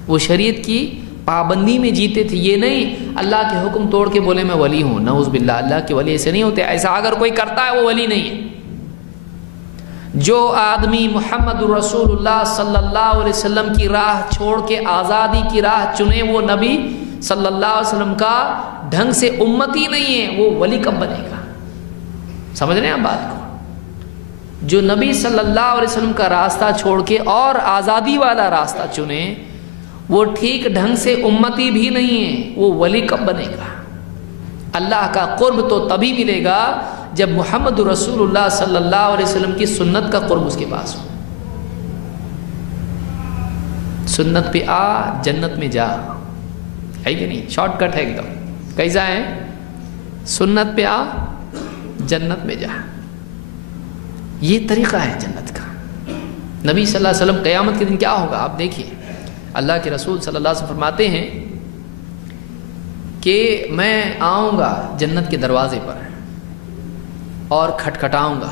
وہ شریعت کی پابندی میں جیتے تھے۔ یہ نہیں اللہ کے حکم توڑ کے بولے میں ولی ہوں، نعوذ باللہ، اللہ کے ولی ایسے نہیں ہوتے، ایسا اگر کوئی کرتا ہے وہ ولی نہیں ہے۔ جو آدمی محمد رسول اللہ صلی اللہ علیہ وسلم کی راہ چھوڑ کے آزادی کی راہ چنے، وہ نبی صلی اللہ علیہ وسلم کا ڈھنگ سے امتی نہیں ہے، وہ ولی کب بنے گا؟ سمجھ رہے ہیں آپ بات کو؟ جو نبی صلی اللہ علیہ وسلم کا راستہ چھوڑ کے اور آزادی والا راستہ چنے، وہ ٹھیک ڈھنگ سے امتی بھی نہیں ہے، وہ ولی کب بنے گا؟ اللہ کا قرب تو تبھی ملے گا جب محمد رسول اللہ صلی اللہ علیہ وسلم کی سنت کا قرب اس کے پاس ہو۔ سنت پہ آ جنت میں جا، ہے کہ نہیں؟ شارٹ کٹ ہے ایک دم، کیسا ہے؟ سنت پہ آ جنت میں جا، یہ طریقہ ہے جنت کا۔ نبی صلی اللہ علیہ وسلم قیامت کے دن کیا ہوگا آپ دیکھیے، اللہ کے رسول صلی اللہ علیہ وسلم فرماتے ہیں کہ میں آؤں گا جنت کے دروازے پر اور کھٹکھٹاؤں گا،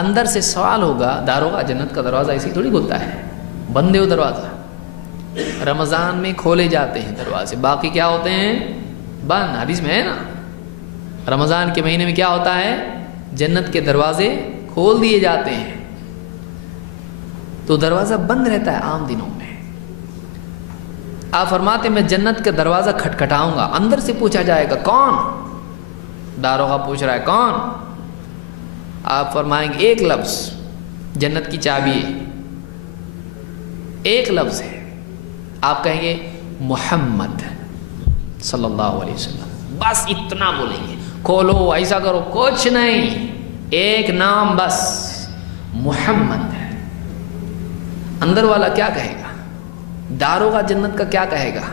اندر سے سوال ہوگا، داروغہ جنت کا دروازہ ایسے تھوڑی کھلتا ہے، بند ہے وہ دروازہ، رمضان میں کھولے جاتے ہیں دروازے، باقی کیا ہوتے ہیں؟ بند۔ حدیث میں ہے نا، رمضان کے مہینے میں کیا ہوتا ہے؟ جنت کے دروازے کھول دیے جاتے ہیں، تو دروازہ بند رہتا ہے عام دنوں میں۔ آپ فرماتے میں جنت کا دروازہ کھٹکھٹاؤں گا، اندر سے پوچھا جائے گا کون؟ داروغہ پوچھ رہا ہے کون؟ آپ فرمائیں گے ایک لفظ، جنت کی چابی ہے، ایک لفظ ہے، آپ کہیں گے محمد صلی اللہ علیہ وسلم، بس اتنا بولیں گے، کھولو ایسا کرو، کچھ نہیں، ایک نام بس، محمد۔ اندر والا کیا کہے گا؟ داروغہ جنت کا کیا کہے گا؟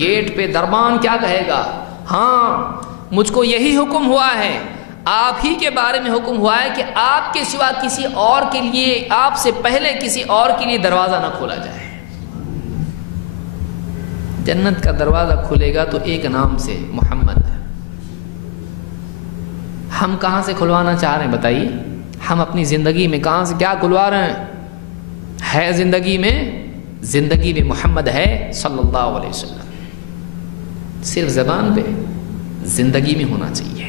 گیٹ پہ دربان کیا کہے گا؟ ہاں مجھ کو یہی حکم ہوا ہے، آپ ہی کے بارے میں حکم ہوا ہے کہ آپ کے سوا کسی اور کے لیے، آپ سے پہلے کسی اور کے لیے دروازہ نہ کھولا جائے۔ جنت کا دروازہ کھلے گا تو ایک نام سے، محمد۔ ہم کہاں سے کھلوانا چاہ رہے ہیں بتائیے؟ ہم اپنی زندگی میں کہاں سے کیا کھلوا رہے ہیں؟ ہے زندگی میں محمد ہے صلی اللہ علیہ وسلم، صرف زبان پہ، زندگی میں ہونا چاہیے۔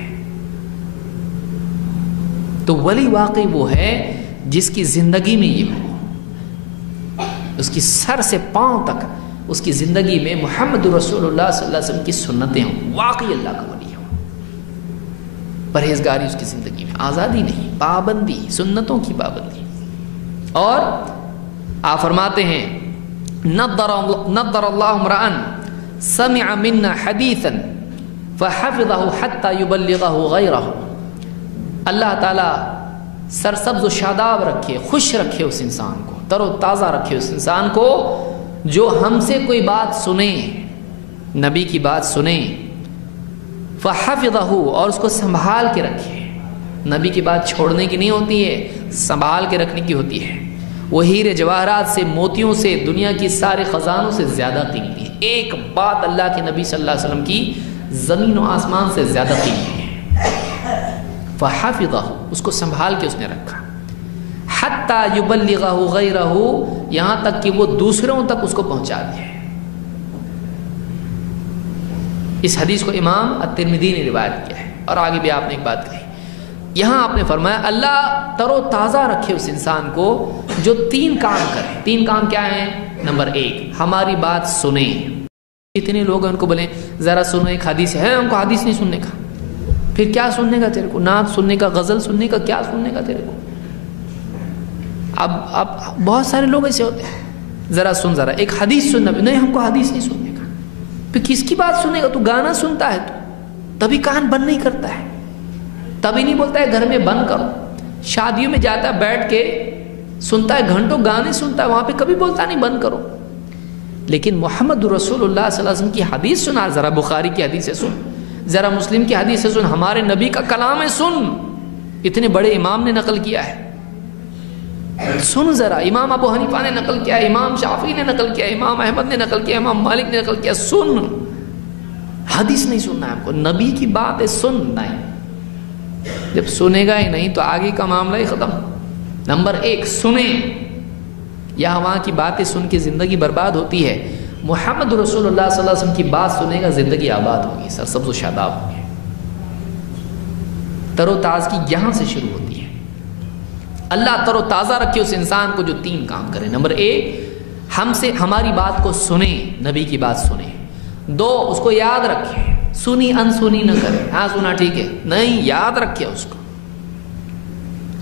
تو ولی واقعی وہ ہے جس کی زندگی میں یہ ہو، اس کی سر سے پاؤں تک اس کی زندگی میں محمد رسول اللہ صلی اللہ علیہ وسلم کی سنتیں ہوں، واقعی اللہ کا ولی ہو۔ پرہیزگاری اس کی زندگی میں، آزادی نہیں، پابندی، سنتوں کی پابندی۔ اور آپ فرماتے ہیں نضر اللہ امرأ سمع منا حدیثا فحفظه حتى يبلغه غیرہ۔ اللہ تعالیٰ سرسبز و شاداب رکھے، خوش رکھے اس انسان کو، تر و تازہ رکھے اس انسان کو جو ہم سے کوئی بات سنے، نبی کی بات سنے، فحفظہ، اور اس کو سنبھال کے رکھے۔ نبی کی بات چھوڑنے کی نہیں ہوتی ہے، سنبھال کے رکھنے کی ہوتی ہے۔ وہ ہیرے جواہرات سے، موتیوں سے، دنیا کی سارے خزانوں سے زیادہ قیمتی ہے۔ ایک بات اللہ کے نبی صلی اللہ علیہ وسلم کی زمین و آسمان سے زیادہ قیمتی ہے۔ فحفظہ، اس کو سنبھال کے اس نے رکھا۔ حتی یبلغہ غیرہ، یہاں تک کہ وہ دوسروں تک اس کو پہنچا دے۔ اس حدیث کو امام الترمذی نے روایت کیا ہے۔ اور آگے بھی آپ نے ایک بات کہی، یہاں آپ نے فرمایا اللہ تر و تازہ رکھے اس انسان کو جو تین کام کرے۔ تین کام کیا ہیں؟ نمبر ایک، ہماری بات سنیں۔ اتنے لوگ ہیں ان کو بولیں ذرا سنو ایک حدیث ہے، ہم کو حدیث نہیں سننے کا۔ پھر کیا سننے کا تیرے کو؟ نعت سننے کا، غزل سننے کا، کیا سننے کا تیرے کو؟ اب بہت سارے لوگ ایسے ہوتے ہیں، ذرا سن، ذرا ایک حدیث سننا، نہیں ہم کو حدیث نہیں سننے کا۔ پھر کس کی بات سنے گا؟ تو گانا سنتا ہے، تو تبھی کان بند نہیں کرتا ہے، تبھی نہیں بولتا ہے گھر میں بند کرو۔ شادیوں میں جاتا ہے بیٹھ کے سنتا ہے، گھنٹوں گانے سنتا ہے، وہاں پہ کبھی بولتا نہیں بند کرو۔ لیکن محمد رسول اللہ صلی اللہ علیہ وسلم کی حدیث سنا، ذرا بخاری کی حدیث سن، ذرا مسلم کی حدیث سن، ہمارے نبی کا کلام ہے سن، اتنے بڑے امام نے نقل کیا ہے، سن ذرا۔ امام ابو حنیفہ نے نقل کیا ہے، امام شافعی نے نقل کیا ہے، امام احمد نے نقل کیا، امام مالک نے نقل کیا، سن۔ حدیث نہیں سننا ہے آپ کو، نبی کی بات ہے سننا ہے۔ جب سنے گا ہی نہیں تو آگے کا معاملہ ہی ختم۔ نمبر ایک، سنیں۔ یہاں وہاں کی باتیں سن کے زندگی برباد ہوتی ہے۔ محمد رسول اللہ صلی اللہ علیہ وسلم کی بات سنے گا، زندگی آباد ہوگی، سرسبز و شاداب ہوگی۔ تر و تازگی یہاں سے شروع ہوتی ہے۔ اللہ تر و تازہ رکھے اس انسان کو جو تین کام کرے۔ نمبر ایک، ہم سے ہماری بات کو سنیں، نبی کی بات سنیں۔ دو، اس کو یاد رکھیں، سنی انسنی نہ کرے، ہاں سنا ٹھیک ہے، نہیں، یاد رکھے اس کو۔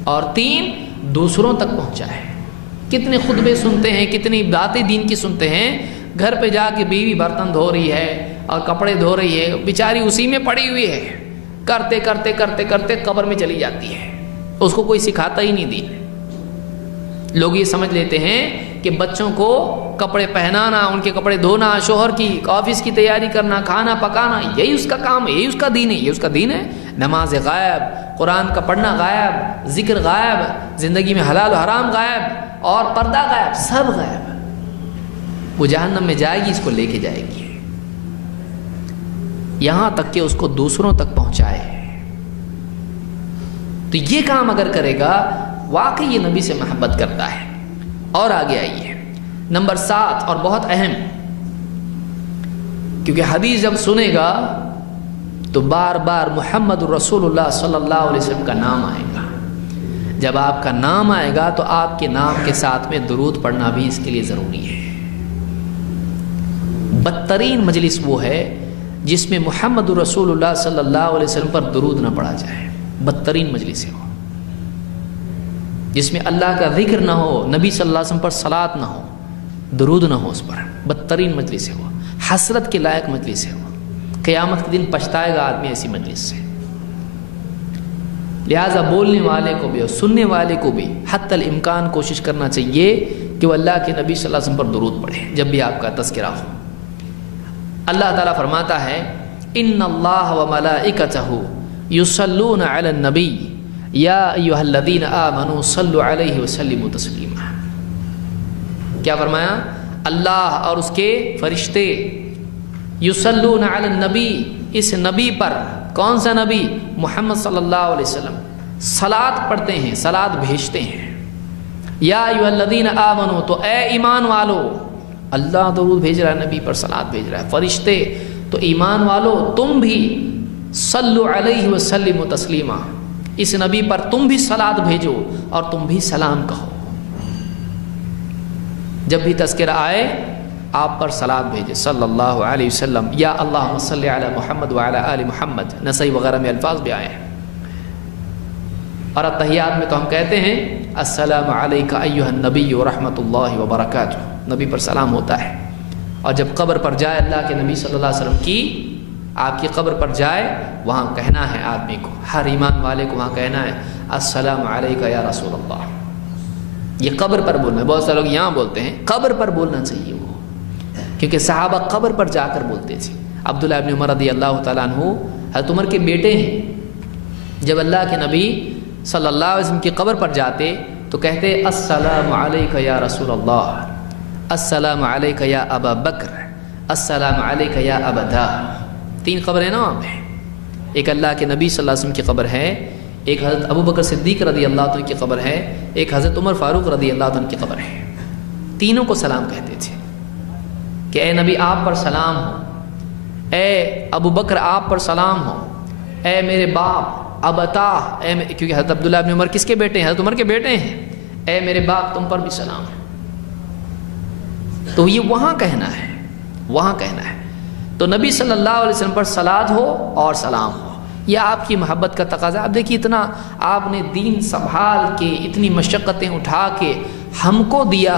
اور تین، دوسروں تک پہنچائے۔ کتنے خطبے سنتے ہیں، کتنی باتیں دین کی سنتے ہیں، گھر پہ جا کے بیوی برتن دھو رہی ہے اور کپڑے دھو رہی ہے، بیچاری اسی میں پڑی ہوئی ہے، کرتے کرتے کرتے کرتے قبر میں چلی جاتی ہے، اس کو کوئی سکھاتا ہی نہیں دین۔ لوگ یہ سمجھ لیتے ہیں کہ بچوں کو کپڑے پہنانا، ان کے کپڑے دھونا، شوہر کی آفس کی تیاری کرنا، کھانا پکانا، یہی اس کا کام ہے، یہی اس کا دین ہے، یہ اس کا دین ہے۔ نماز غائب، قرآن کا پڑھنا غائب، ذکر غائب، زندگی میں حلال و حرام غائب، اور پردہ غائب، سب غائب۔ وہ جہنم میں جائے گی، اس کو لے کے جائے گی، یہاں تک کہ اس کو دوسروں تک پہنچائے۔ تو یہ کام اگر کرے گا، واقعی یہ نبی سے محبت کرتا ہے۔ اور آگے آئیے، نمبر 7 اور بہت اہم، کیونکہ حدیث جب سنے گا تو بار بار محمد رسول اللہ صلی اللہ علیہ وسلم کا نام آئے گا۔ جب آپ کا نام آئے گا تو آپ کے نام کے ساتھ میں درود پڑھنا بھی اس کے لیے ضروری ہے۔ بدترین مجلس وہ ہے جس میں محمد رسول اللہ صلی اللہ علیہ وسلم پر درود نہ پڑھا جائے، بدترین مجلس ہے وہ، جس میں اللہ کا ذکر نہ ہو، نبی صلی اللہ علیہ وسلم پر صلات نہ ہو، درود نہ ہو اس پر، بدترین مجلس ہے وہ، حسرت کے لائق مجلس ہے وہ، قیامت کے دن پچھتائے گا آدمی ایسی مجلس سے۔ لہٰذا بولنے والے کو بھی اور سننے والے کو بھی حتی الامکان کوشش کرنا چاہیے کہ وہ اللہ کے نبی صلی اللہ علیہ وسلم پر درود پڑھے جب بھی آپ کا تذکرہ ہو۔ اللہ تعالیٰ فرماتا ہے ان اللہ و ملائکتہ یصلون علی النبی یا ایھا الذین آمنوا صلوا علیہ وسلموا تسلیما۔ کیا فرمایا؟ اللہ اور اس کے فرشتے یصلون علی النبی، اس نبی پر، کون سا نبی؟ محمد صلی اللہ علیہ وسلم، صلاۃ پڑھتے ہیں، صلاۃ بھیجتے ہیں۔ یا ایھا الذین آمنوا، تو اے ایمان والو، اللہ درود بھیج رہا ہے نبی پر، صلاۃ بھیج رہا ہے، فرشتے تو ایمان والو تم بھی صلو علیہ وسلم تسلیما، اس نبی پر تم بھی صلاۃ بھیجو اور تم بھی سلام کہو۔ جب بھی تذکرہ آئے آپ پر صلاۃ بھیجے صلی اللہ علیہ وسلم، یا اللہم صلی علی محمد وعلی آل محمد، نسائی وغیرہ میں الفاظ بھی آئے ہیں۔ اور اتحیات میں تو ہم کہتے ہیں السلام علیک ایھا النبی ورحمۃ اللہ وبرکاتہ، نبی پر سلام ہوتا ہے۔ اور جب قبر پر جائے اللہ کے نبی صلی اللہ علیہ وسلم کی، آپ کی قبر پر جائے، وہاں کہنا ہے آدمی کو، ہر ایمان والے کو وہاں کہنا ہے السلام علیک یا رسول اللہ۔ یہ قبر پر بولنا ہے، بہت سے لوگ یہاں بولتے ہیں، قبر پر بولنا چاہیے وہ، کیونکہ صحابہ قبر پر جا کر بولتے تھے۔ عبداللہ ابن عمر رضی اللہ تعالیٰ عنہ حضرت عمر کے بیٹے ہیں، جب اللہ کے نبی صلی اللہ علیہ وسلم کی قبر پر جاتے تو کہتے السلام علیک یا رسول اللہ، السلام علیک یا ابا بکر، السلام علیک یا ابدا۔ تین قبریں نا وہاں پہ، ایک اللہ کے نبی صلی اللہ علیہ وسلم کی قبر ہے، ایک حضرت ابو بکر صدیق رضی اللہ عنہ کی قبر ہے، ایک حضرت عمر فاروق رضی اللہ عنہ کی قبر ہے۔ تینوں کو سلام کہتے تھے کہ اے نبی آپ پر سلام ہو، اے ابو بکر آپ پر سلام ہو، اے میرے باپ ابتا، کیونکہ حضرت عبداللہ ابن عمر کس کے بیٹے ہیں؟ حضرت عمر کے بیٹے ہیں، اے میرے باپ تم پر بھی سلام ہے۔ تو یہ وہاں کہنا ہے، وہاں کہنا ہے۔ تو نبی صلی اللہ علیہ وسلم پر صلاۃ ہو اور سلام ہو، یہ آپ کی محبت کا تقاضا۔ اب دیکھیے اتنا آپ نے دین سنبھال کے، اتنی مشقتیں اٹھا کے ہم کو دیا،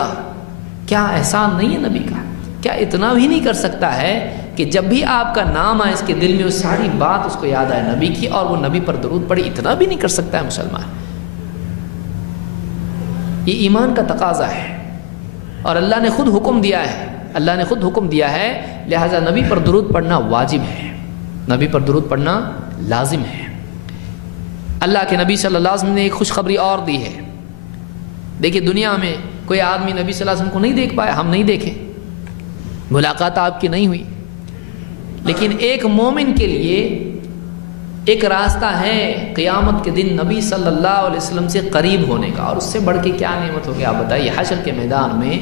کیا احسان نہیں ہے نبی کا؟ کیا اتنا بھی نہیں کر سکتا ہے کہ جب بھی آپ کا نام آئے اس کے دل میں وہ ساری بات اس کو یاد آئے نبی کی، اور وہ نبی پر درود پڑے؟ اتنا بھی نہیں کر سکتا ہے مسلمان؟ یہ ایمان کا تقاضا ہے، اور اللہ نے خود حکم دیا ہے، اللہ نے خود حکم دیا ہے، لہذا نبی پر درود پڑھنا واجب ہے، نبی پر درود پڑھنا لازم ہے۔ اللہ کے نبی صلی اللہ علیہ وسلم نے ایک خوشخبری اور دی ہے۔ دیکھیے دنیا میں کوئی آدمی نبی صلی اللہ علیہ وسلم کو نہیں دیکھ پایا، ہم نہیں دیکھے، ملاقات آپ کی نہیں ہوئی، لیکن ایک مومن کے لیے ایک راستہ ہے قیامت کے دن نبی صلی اللہ علیہ وسلم سے قریب ہونے کا، اور اس سے بڑھ کے کیا نعمت ہوگی آپ بتائیے؟ حشر کے میدان میں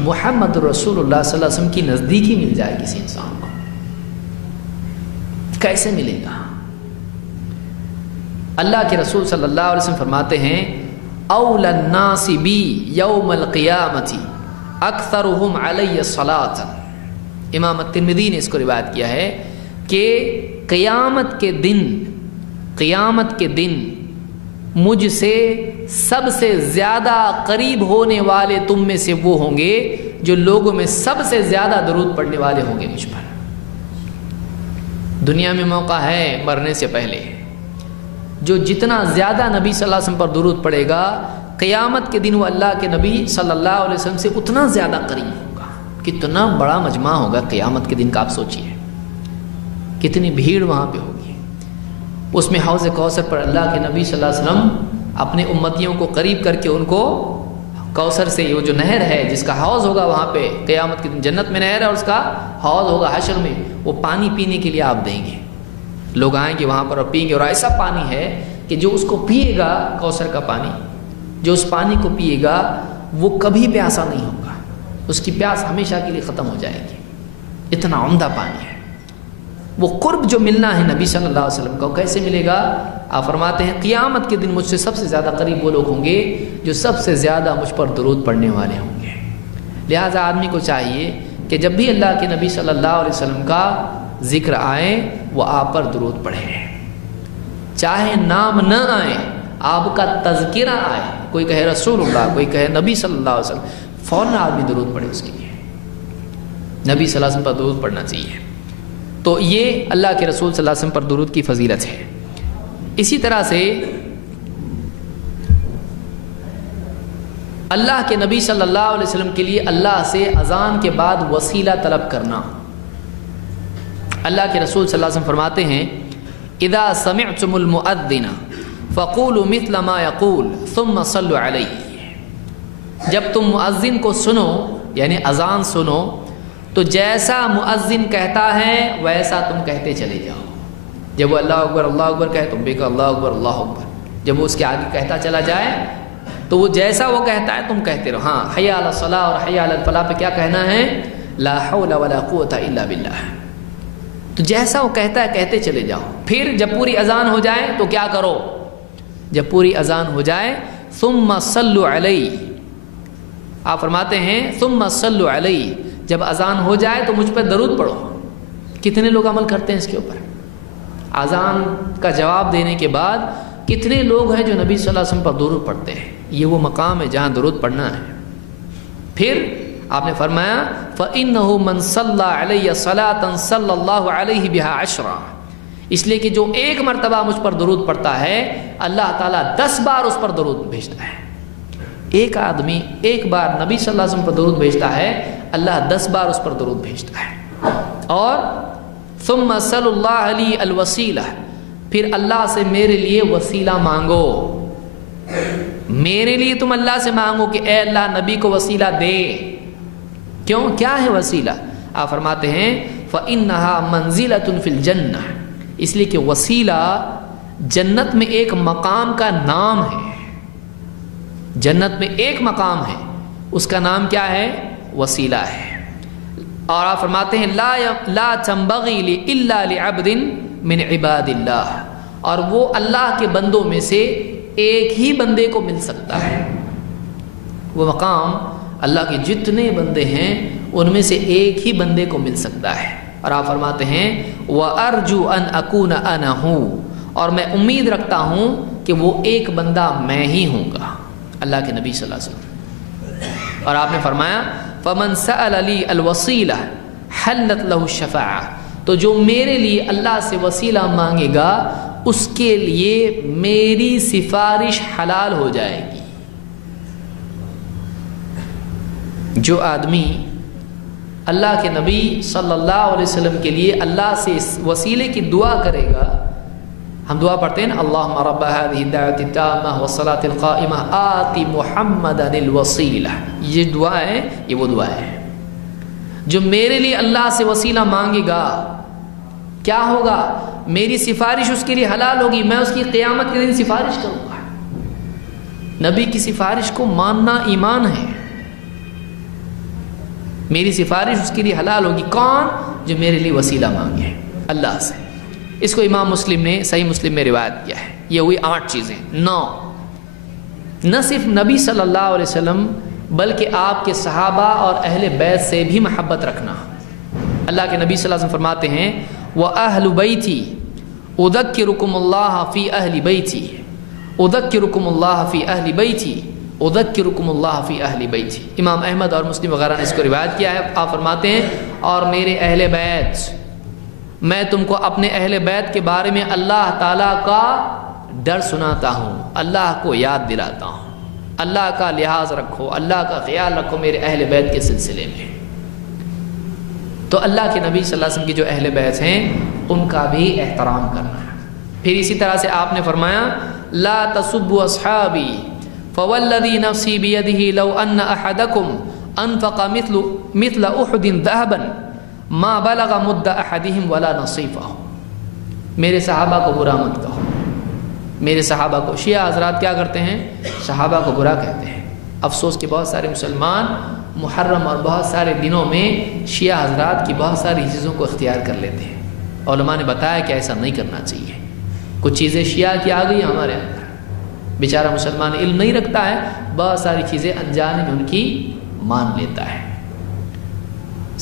محمد رسول اللہ صلی اللہ علیہ وسلم کی نزدیکی مل جائے کسی انسان کو، کیسے ملے گا؟ اللہ کے رسول صلی اللہ علیہ وسلم فرماتے ہیں اول الناس بی یوم القیامت اکثرهم علی صلاۃ۔ امام الترمذی نے اس کو روایت کیا ہے کہ قیامت کے دن مجھ سے سب سے زیادہ قریب ہونے والے تم میں سے وہ ہوں گے جو لوگوں میں سب سے زیادہ درود پڑھنے والے ہوں گے مجھ پر۔ دنیا میں موقع ہے مرنے سے پہلے، جو جتنا زیادہ نبی صلی اللہ علیہ وسلم پر درود پڑے گا، قیامت کے دن وہ اللہ کے نبی صلی اللہ علیہ وسلم سے اتنا زیادہ قریب ہوگا۔ کتنا بڑا مجمع ہوگا قیامت کے دن کا، آپ سوچئے کتنی بھیڑ وہاں پہ ہوگی۔ اس میں حوض کوثر پر اللہ کے نبی صلی اللہ علیہ وسلم اپنے امتیوں کو قریب کر کے ان کو کوثر سے، وہ جو نہر ہے جس کا حوض ہوگا وہاں پہ قیامت کے دن، جنت میں نہر ہے اور اس کا حوض ہوگا حشر میں، وہ پانی پینے کے لیے آپ دیں گے، لوگ آئیں گے وہاں پر اور پئیں گے، اور ایسا پانی ہے کہ جو اس کو پیے گا، کوثر کا پانی، جو اس پانی کو پیے گا وہ کبھی پیاسا نہیں ہوگا، اس کی پیاس ہمیشہ کے لیے ختم ہو جائے گی، اتنا عمدہ پانی ہے۔ وہ قرب جو ملنا ہے نبی صلی اللہ علیہ وسلم کو، کیسے ملے گا؟ آپ فرماتے ہیں قیامت کے دن مجھ سے سب سے زیادہ قریب وہ لوگ ہوں گے جو سب سے زیادہ مجھ پر درود پڑھنے والے ہوں گے۔ لہٰذا آدمی کو چاہیے کہ جب بھی اللہ کے نبی صلی اللہ علیہ وسلم کا ذکر آئے وہ آپ پر درود پڑھے، چاہے نام نہ آئے، آپ کا تذکرہ آئے، کوئی کہے رسول اللہ، کوئی کہے نبی صلی اللہ علیہ وسلم، فوراً آدمی درود پڑھے اس کے لیے، نبی صلی اللہ علیہ وسلم پر درود پڑھنا چاہیے۔ تو یہ اللہ کے رسول صلی اللہ علیہ وسلم پر درود کی فضیلت ہے۔ اسی طرح سے اللہ کے نبی صلی اللہ علیہ وسلم کے لیے اللہ سے اذان کے بعد وسیلہ طلب کرنا، اللہ کے رسول صلی اللہ علیہ وسلم فرماتے ہیں اذا سمعتم المؤذن فقولوا مثل ما يقول ثم صلوا علیہ، جب تم مؤذن کو سنو یعنی اذان سنو تو جیسا مؤذن کہتا ہے ویسا تم کہتے چلے جاؤ۔ جب وہ اللہ اکبر کہے تم بھی کہو اللہ اکبر، جب وہ اس کے آگے کہتا چلا جائے تو وہ جیسا وہ کہتا ہے تم کہتے رہو۔ ہاں حی علی الصلاۃ اور حی علی الفلاح پہ کیا کہنا ہے؟ لا حول ولا قوت الا باللہ۔ تو جیسا وہ کہتا ہے کہتے چلے جاؤ۔ پھر جب پوری اذان ہو جائے تو کیا کرو؟ جب پوری اذان ہو جائے ثم صلوا علیہ، آپ فرماتے ہیں ثم صلوا علیہ، جب اذان ہو جائے تو مجھ پر درود پڑھو۔ کتنے لوگ عمل کرتے ہیں اس کے اوپر؟ اذان کا جواب دینے کے بعد کتنے لوگ ہیں جو نبی صلی اللہ علیہ وسلم پر درود پڑھتے ہیں؟ یہ وہ مقام ہے جہاں درود پڑھنا ہے۔ پھر آپ نے فرمایا فَإِنَّهُ مَنْ صَلَّى عَلَيَّ صَلَاةً صَلَّى اللَّهُ عَلَيْهِ بِهَا عَشْرًا، اس لیے کہ جو ایک مرتبہ مجھ پر درود پڑھتا ہے اللہ تعالیٰ 10 بار اس پر درود بھیجتا ہے۔ ایک آدمی ایک بار نبی صلی اللہ علیہ وسلم پر درود بھیجتا ہے، اللہ 10 بار اس پر درود بھیجتا ہے۔ اور ثم صلی اللہ علیہ الوسیلہ، پھر اللہ سے میرے لیے وسیلہ مانگو۔ میرے لیے تم اللہ سے مانگو کہ اے اللہ نبی کو وسیلہ دے۔ کیوں؟ کیا ہے وسیلہ؟ آپ فرماتے ہیں فَإِنَّهَا مَنزِلَةٌ فِي الْجَنَّةِ، اس لیے کہ وسیلہ جنت میں ایک مقام کا نام ہے۔ جنت میں ایک مقام ہے، اس کا نام کیا ہے؟ وسیلہ ہے۔ اور آپ فرماتے ہیں لا تنبغی الا لعبد من عباد اللہ، اور وہ اللہ کے بندوں میں سے ایک ہی بندے کو مل سکتا ہے۔ وہ مقام اللہ کے جتنے بندے ہیں ان میں سے ایک ہی بندے کو مل سکتا ہے۔ اور آپ فرماتے ہیں وَأَرْجُو أَنْ أَكُونَ أَنَا هُ، اور میں امید رکھتا ہوں کہ وہ ایک بندہ میں ہی ہوں گا، اللہ کے نبی صلی اللہ علیہ وسلم۔ اور آپ نے فرمایا فَمَنْ سَأَلَ لِي الْوَسِيلَةَ حَلَّتْ لَهُ الشَّفَاعَةُ، تو جو میرے لیے اللہ سے وسیلہ مانگے گا اس کے لیے میری سفارش حلال ہو جائے گی۔ جو آدمی اللہ کے نبی صلی اللہ علیہ وسلم کے لیے اللہ سے اس وسیلے کی دعا کرے گا، ہم دعا پڑھتے ہیں نا اللہم رب هذه الدعوة التامة والصلاة القائمة آت محمدا الوسیلہ، یہ دعا ہے، یہ وہ دعا ہے۔ جو میرے لیے اللہ سے وسیلہ مانگے گا کیا ہوگا؟ میری سفارش اس کے لیے حلال ہوگی، میں اس کی قیامت کے دن سفارش کروں گا۔ نبی کی سفارش کو ماننا ایمان ہے۔ میری سفارش اس کے لیے حلال ہوگی۔ کون؟ جو میرے لیے وسیلہ مانگے اللہ سے۔ اس کو امام مسلم نے صحیح مسلم میں روایت کیا ہے۔ یہ ہوئی 8 چیزیں۔ 9، نہ صرف نبی صلی اللہ علیہ وسلم بلکہ آپ کے صحابہ اور اہل بیت سے بھی محبت رکھنا۔ اللہ کے نبی صلی اللہ علیہ وسلم فرماتے ہیں وَأَهْلُ بَيْتِي أُذَكِّرُكُمُ اللَّهَ فِي أَهْلِ بَيْتِي أُذَكِّرُكُمُ اللَّهَ فِي أَهْلِ بَيْتِي أُذَكِّرُكُمُ اللَّهَ فِي أَهْلِ بَيْتِي۔ امام احمد اور مسلم وغیرہ نے اس کو روایت کیا ہے۔ آپ فرماتے ہیں اور میرے اہل بیت، میں تم کو اپنے اہل بیت کے بارے میں اللہ تعالیٰ کا ڈر سناتا ہوں، اللہ کو یاد دلاتا ہوں۔ اللہ کا لحاظ رکھو، اللہ کا خیال رکھو میرے اہل بیت کے سلسلے میں۔ تو اللہ کے نبی صلی اللہ علیہ وسلم کی جو اہل بیت ہیں ان کا بھی احترام کرنا ہے۔ پھر اسی طرح سے آپ نے فرمایا لا تسبوا اصحابی فوالذی نفسی بیدہ لو ان احدکم انفق مثل احد ذهبا ما بلغ مد احدہم ولا نصیفہ۔ میرے صحابہ کو برا مت کہو۔ میرے صحابہ کو، شیعہ حضرات کیا کرتے ہیں؟ صحابہ کو برا کہتے ہیں۔ افسوس کہ بہت سارے مسلمان محرم اور بہت سارے دنوں میں شیعہ حضرات کی بہت ساری چیزوں کو اختیار کر لیتے ہیں۔ علماء نے بتایا کہ ایسا نہیں کرنا چاہیے۔ کچھ چیزیں شیعہ کی آ گئی ہمارے اندر، بیچارہ مسلمان علم نہیں رکھتا ہے، بہت ساری چیزیں انجانے میں ان کی مان لیتا ہے۔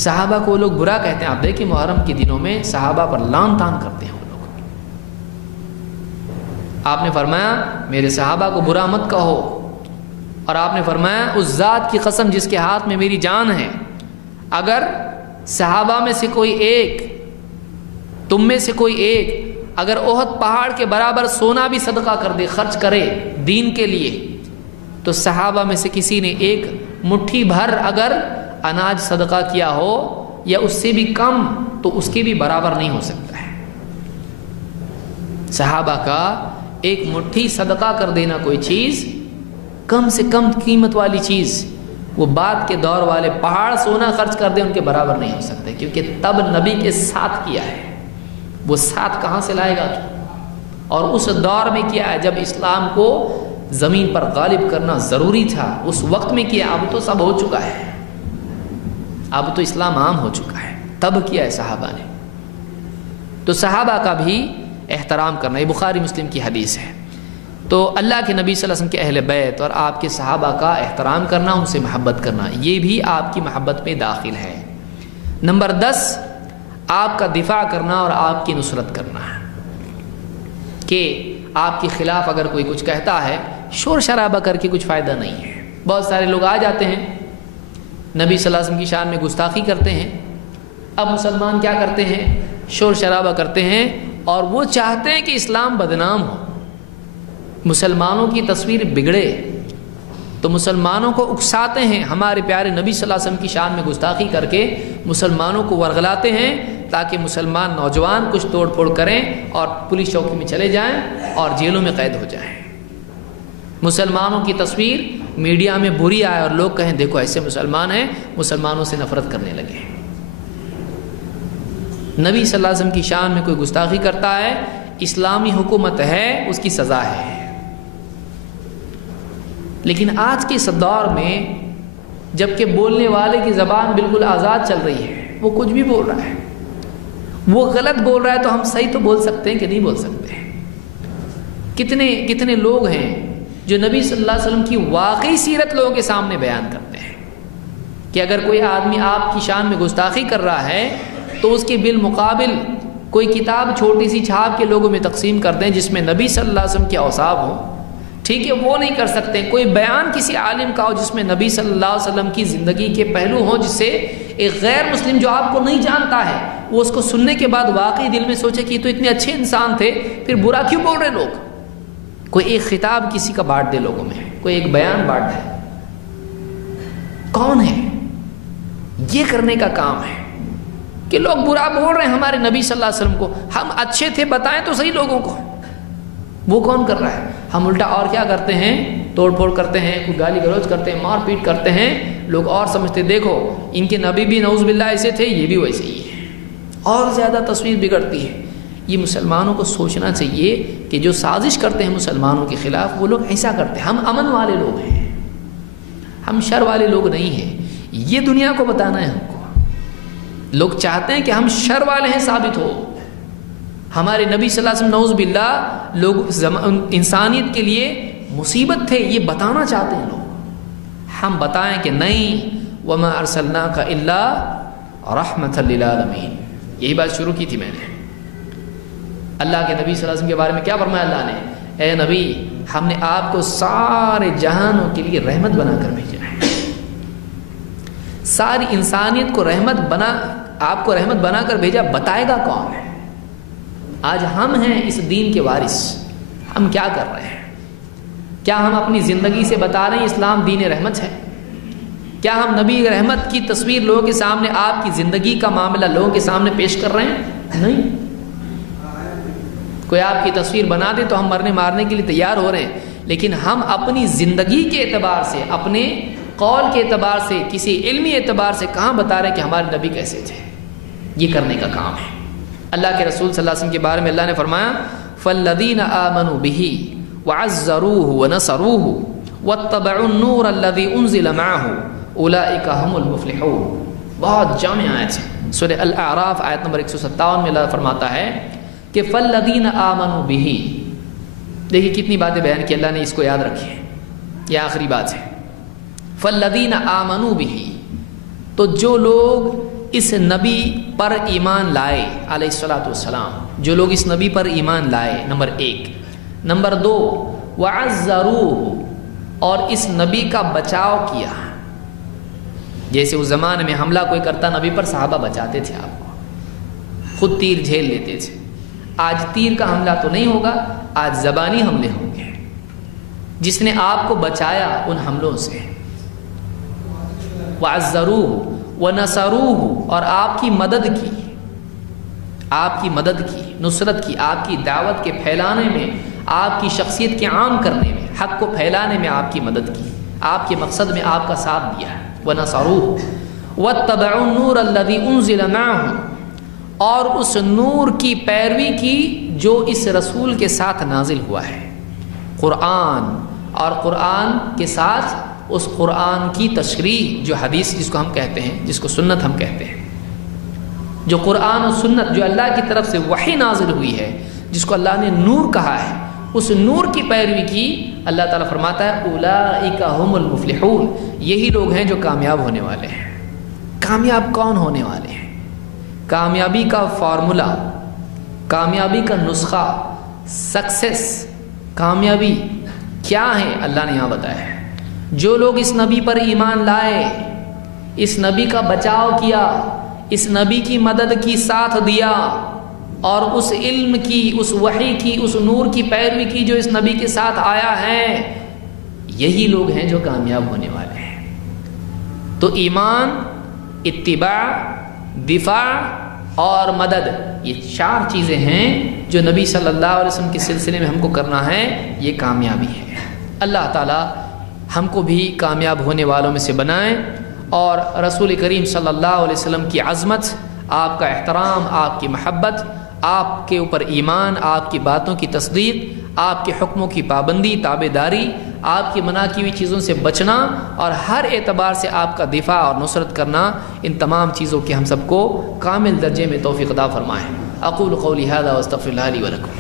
صحابہ کو لوگ برا کہتے ہیں۔ آپ دیکھیں محرم کے دنوں میں صحابہ پر لان تان کرتے ہیں وہ لوگ۔ آپ نے فرمایا میرے صحابہ کو برا مت کہو، اور آپ نے فرمایا اس ذات کی قسم جس کے ہاتھ میں میری جان ہے، اگر صحابہ میں سے کوئی ایک، تم میں سے کوئی ایک اگر احد پہاڑ کے برابر سونا بھی صدقہ کر دے، خرچ کرے دین کے لیے، تو صحابہ میں سے کسی نے ایک مٹھی بھر اگر اناج صدقہ کیا ہو یا اس سے بھی کم تو اس کے بھی برابر نہیں ہو سکتا ہے۔ صحابہ کا ایک مٹھی صدقہ کر دینا کوئی چیز، کم سے کم قیمت والی چیز، وہ بعد کے دور والے پہاڑ سونا خرچ کر دیں ان کے برابر نہیں ہو سکتے، کیونکہ تب نبی کے ساتھ کیا ہے، وہ ساتھ کہاں سے لائے گا تو؟ اور اس دور میں کیا ہے جب اسلام کو زمین پر غالب کرنا ضروری تھا، اس وقت میں کیا، اب تو سب ہو چکا ہے، اب تو اسلام عام ہو چکا ہے، تب کیا ہے صحابہ نے۔ تو صحابہ کا بھی احترام کرنا، یہ بخاری مسلم کی حدیث ہے۔ تو اللہ کے نبی صلی اللہ علیہ وسلم کے اہل بیت اور آپ کے صحابہ کا احترام کرنا، ان سے محبت کرنا، یہ بھی آپ کی محبت میں داخل ہے۔ نمبر 10، آپ کا دفاع کرنا اور آپ کی نصرت کرنا، کہ آپ کے خلاف اگر کوئی کچھ کہتا ہے، شور شرابہ کر کے کچھ فائدہ نہیں ہے۔ بہت سارے لوگ آ جاتے ہیں نبی صلی اللہ علیہ وسلم کی شان میں گستاخی کرتے ہیں، اب مسلمان کیا کرتے ہیں؟ شور شرابہ کرتے ہیں، اور وہ چاہتے ہیں کہ اسلام بدنام ہو، مسلمانوں کی تصویر بگڑے، تو مسلمانوں کو اکساتے ہیں، ہمارے پیارے نبی صلی اللہ علیہ وسلم کی شان میں گستاخی کر کے مسلمانوں کو ورغلاتے ہیں، تاکہ مسلمان نوجوان کچھ توڑ پھوڑ کریں اور پولیس چوکی میں چلے جائیں اور جیلوں میں قید ہو جائیں۔ مسلمانوں کی تصویر میڈیا میں بری آئے اور لوگ کہیں دیکھو ایسے مسلمان ہیں، مسلمانوں سے نفرت کرنے لگے۔ نبی صلی اللہ علیہ وسلم کی شان میں کوئی گستاخی کرتا ہے، اسلامی حکومت ہے، اس کی سزا ہے۔ لیکن آج کے اس دور میں جب کہ بولنے والے کی زبان بالکل آزاد چل رہی ہے، وہ کچھ بھی بول رہا ہے، وہ غلط بول رہا ہے تو ہم صحیح تو بول سکتے ہیں کہ نہیں بول سکتے؟ کتنے لوگ ہیں جو نبی صلی اللہ علیہ وسلم کی واقعی سیرت لوگوں کے سامنے بیان کرتے ہیں، کہ اگر کوئی آدمی آپ کی شان میں گستاخی کر رہا ہے تو اس کے بالمقابل کوئی کتاب چھوٹی سی چھاپ کے لوگوں میں تقسیم کر دیں جس میں نبی صلی اللہ علیہ وسلم کے اوصاف ہوں، ٹھیک ہے، وہ نہیں کر سکتے۔ کوئی بیان کسی عالم کا ہو جس میں نبی صلی اللہ علیہ وسلم کی زندگی کے پہلو ہوں، جس سے ایک غیر مسلم جو آپ کو نہیں جانتا ہے وہ اس کو سننے کے بعد واقعی دل میں سوچے کہ یہ تو اتنے اچھے انسان تھے، پھر برا کیوں بول رہے لوگ؟ کوئی ایک خطاب کسی کا بانٹ دے لوگوں میں، کوئی ایک بیان بانٹ دے، کون ہے؟ یہ کرنے کا کام ہے کہ لوگ برا بول رہے ہیں ہمارے نبی صلی اللہ علیہ وسلم کو، ہم اچھے تھے بتائیں تو صحیح لوگوں کو، وہ کون کر رہا ہے؟ ہم الٹا اور کیا کرتے ہیں؟ توڑ پھوڑ کرتے ہیں، کوئی گالی گلوچ کرتے ہیں، مار پیٹ کرتے ہیں، لوگ اور سمجھتے دیکھو ان کے نبی بھی نعوذ باللہ ایسے تھے، یہ بھی ویسے ہی ہے، اور زیادہ تصویر بگڑتی ہے۔ یہ مسلمانوں کو سوچنا چاہیے کہ جو سازش کرتے ہیں مسلمانوں کے خلاف وہ لوگ ایسا کرتے ہیں، ہم امن والے لوگ ہیں، ہم شر والے لوگ نہیں ہیں، یہ دنیا کو بتانا ہے ہم کو۔ لوگ چاہتے ہیں کہ ہم شر والے ہیں ثابت ہو، ہمارے نبی صلی اللہ علیہ وسلم نعوذ باللہ لوگ انسانیت کے لیے مصیبت تھے، یہ بتانا چاہتے ہیں لوگ، ہم بتائیں کہ نہیں، وما ارسلناک الا رحمۃ للعالمین۔ یہی بات شروع کی تھی میں نے، اللہ کے نبی صلی اللہ علیہ وسلم کے بارے میں کیا فرمایا اللہ نے؟ اے نبی، ہم نے آپ کو سارے جہانوں کے لیے رحمت بنا کر بھیجا ہے، ساری انسانیت کو آپ کو رحمت بنا کر بھیجا، بتائے گا کون ہے؟ آج ہم ہیں اس دین کے وارث، ہم کیا کر رہے ہیں؟ کیا ہم اپنی زندگی سے بتا رہے ہیں اسلام دین رحمت ہے؟ کیا ہم نبی رحمت کی تصویر لوگوں کے سامنے، آپ کی زندگی کا معاملہ لوگوں کے سامنے پیش کر رہے ہیں؟ نہیں۔ کوئی آپ کی تصویر بنا دے تو ہم مرنے مارنے کے لیے تیار ہو رہے ہیں، لیکن ہم اپنی زندگی کے اعتبار سے، اپنے قول کے اعتبار سے، کسی علمی اعتبار سے کہاں بتا رہے ہیں کہ ہمارے نبی کیسے تھے؟ یہ کرنے کا کام ہے۔ اللہ کے رسول صلی اللہ علیہ وسلم کے بارے میں اللہ نے فرمایا فَالَّذِينَ آمَنُوا بِهِ وَعَزَّرُوهُ وَنَصَرُوهُ وَاتَّبَعُوا النُّورَ الَّذِي أُنزِلَ مَعَهُ أُولَئِكَ هُمُ الْمُفْلِحُونَ۔ بہت جامع آیت ہے، سورہ الاعراف آیت نمبر 157 میں اللہ فرماتا ہے کہ فَالَّذِينَ آمَنُوا بِهِ، دیکھیے کتنی باتیں بیان کی، اللہ نے اس کو یاد رکھی ہے، یہ آخری بات ہے۔ فَالَّذِينَ آمَنُوا بِهِ، تو جو لوگ اس نبی پر ایمان لائے علیہ الصلوۃ والسلام، جو لوگ اس نبی پر ایمان لائے، نمبر 1۔ نمبر 2، وَعَزَّرُوهُ، اور اس نبی کا بچاؤ کیا۔ جیسے اس زمانے میں حملہ کوئی کرتا نبی پر، صحابہ بچاتے تھے آپ کو، خود تیر جھیل لیتے تھے۔ آج تیر کا حملہ تو نہیں ہوگا، آج زبانی حملے ہوں گے۔ جس نے آپ کو بچایا ان حملوں سے، وَعَزَّرُوهُ وَنَصَرُوهُ، اور آپ کی مدد کی، آپ کی مدد کی، نصرت کی، آپ کی دعوت کے پھیلانے میں، آپ کی شخصیت کے عام کرنے میں، حق کو پھیلانے میں آپ کی مدد کی، آپ کے مقصد میں آپ کا ساتھ دیا ہے۔ وَنَصَرُوهُ وَاتَّبَعُوا النُّورَ الَّذِي أُنزِلَ مَعَهُ، اور اس نور کی پیروی کی جو اس رسول کے ساتھ نازل ہوا ہے، قرآن، اور قرآن کے ساتھ اس قرآن کی تشریح جو حدیث جس کو ہم کہتے ہیں، جس کو سنت ہم کہتے ہیں، جو قرآن و سنت جو اللہ کی طرف سے وحی نازل ہوئی ہے، جس کو اللہ نے نور کہا ہے، اس نور کی پیروی کی۔ اللہ تعالیٰ فرماتا ہے اولئک هم المفلحون، یہی لوگ ہیں جو کامیاب ہونے والے ہیں۔ کامیاب کون ہونے والے ہیں؟ کامیابی کا فارمولا، کامیابی کا نسخہ، سکسیس، کامیابی کیا ہے اللہ نے یہاں بتایا ہے۔ جو لوگ اس نبی پر ایمان لائے، اس نبی کا بچاؤ کیا، اس نبی کی مدد کی، ساتھ دیا، اور اس علم کی، اس وحی کی، اس نور کی پیروی کی جو اس نبی کے ساتھ آیا ہے، یہی لوگ ہیں جو کامیاب ہونے والے ہیں۔ تو ایمان، اتباع، دفاع اور مدد، یہ 4 چیزیں ہیں جو نبی صلی اللہ علیہ وسلم کے سلسلے میں ہم کو کرنا ہے، یہ کامیابی ہے۔ اللہ تعالی ہم کو بھی کامیاب ہونے والوں میں سے بنائیں، اور رسول کریم صلی اللہ علیہ وسلم کی عظمت، آپ کا احترام، آپ کی محبت، آپ کے اوپر ایمان، آپ کی باتوں کی تصدیق، آپ کے حکموں کی پابندی، تابع داری، آپ کی منع کی ہوئی چیزوں سے بچنا، اور ہر اعتبار سے آپ کا دفاع اور نصرت کرنا، ان تمام چیزوں کی ہم سب کو کامل درجے میں توفیق عطا فرمائیں۔ اقول قولی ھذا واستغفر اللہ لی ولکم۔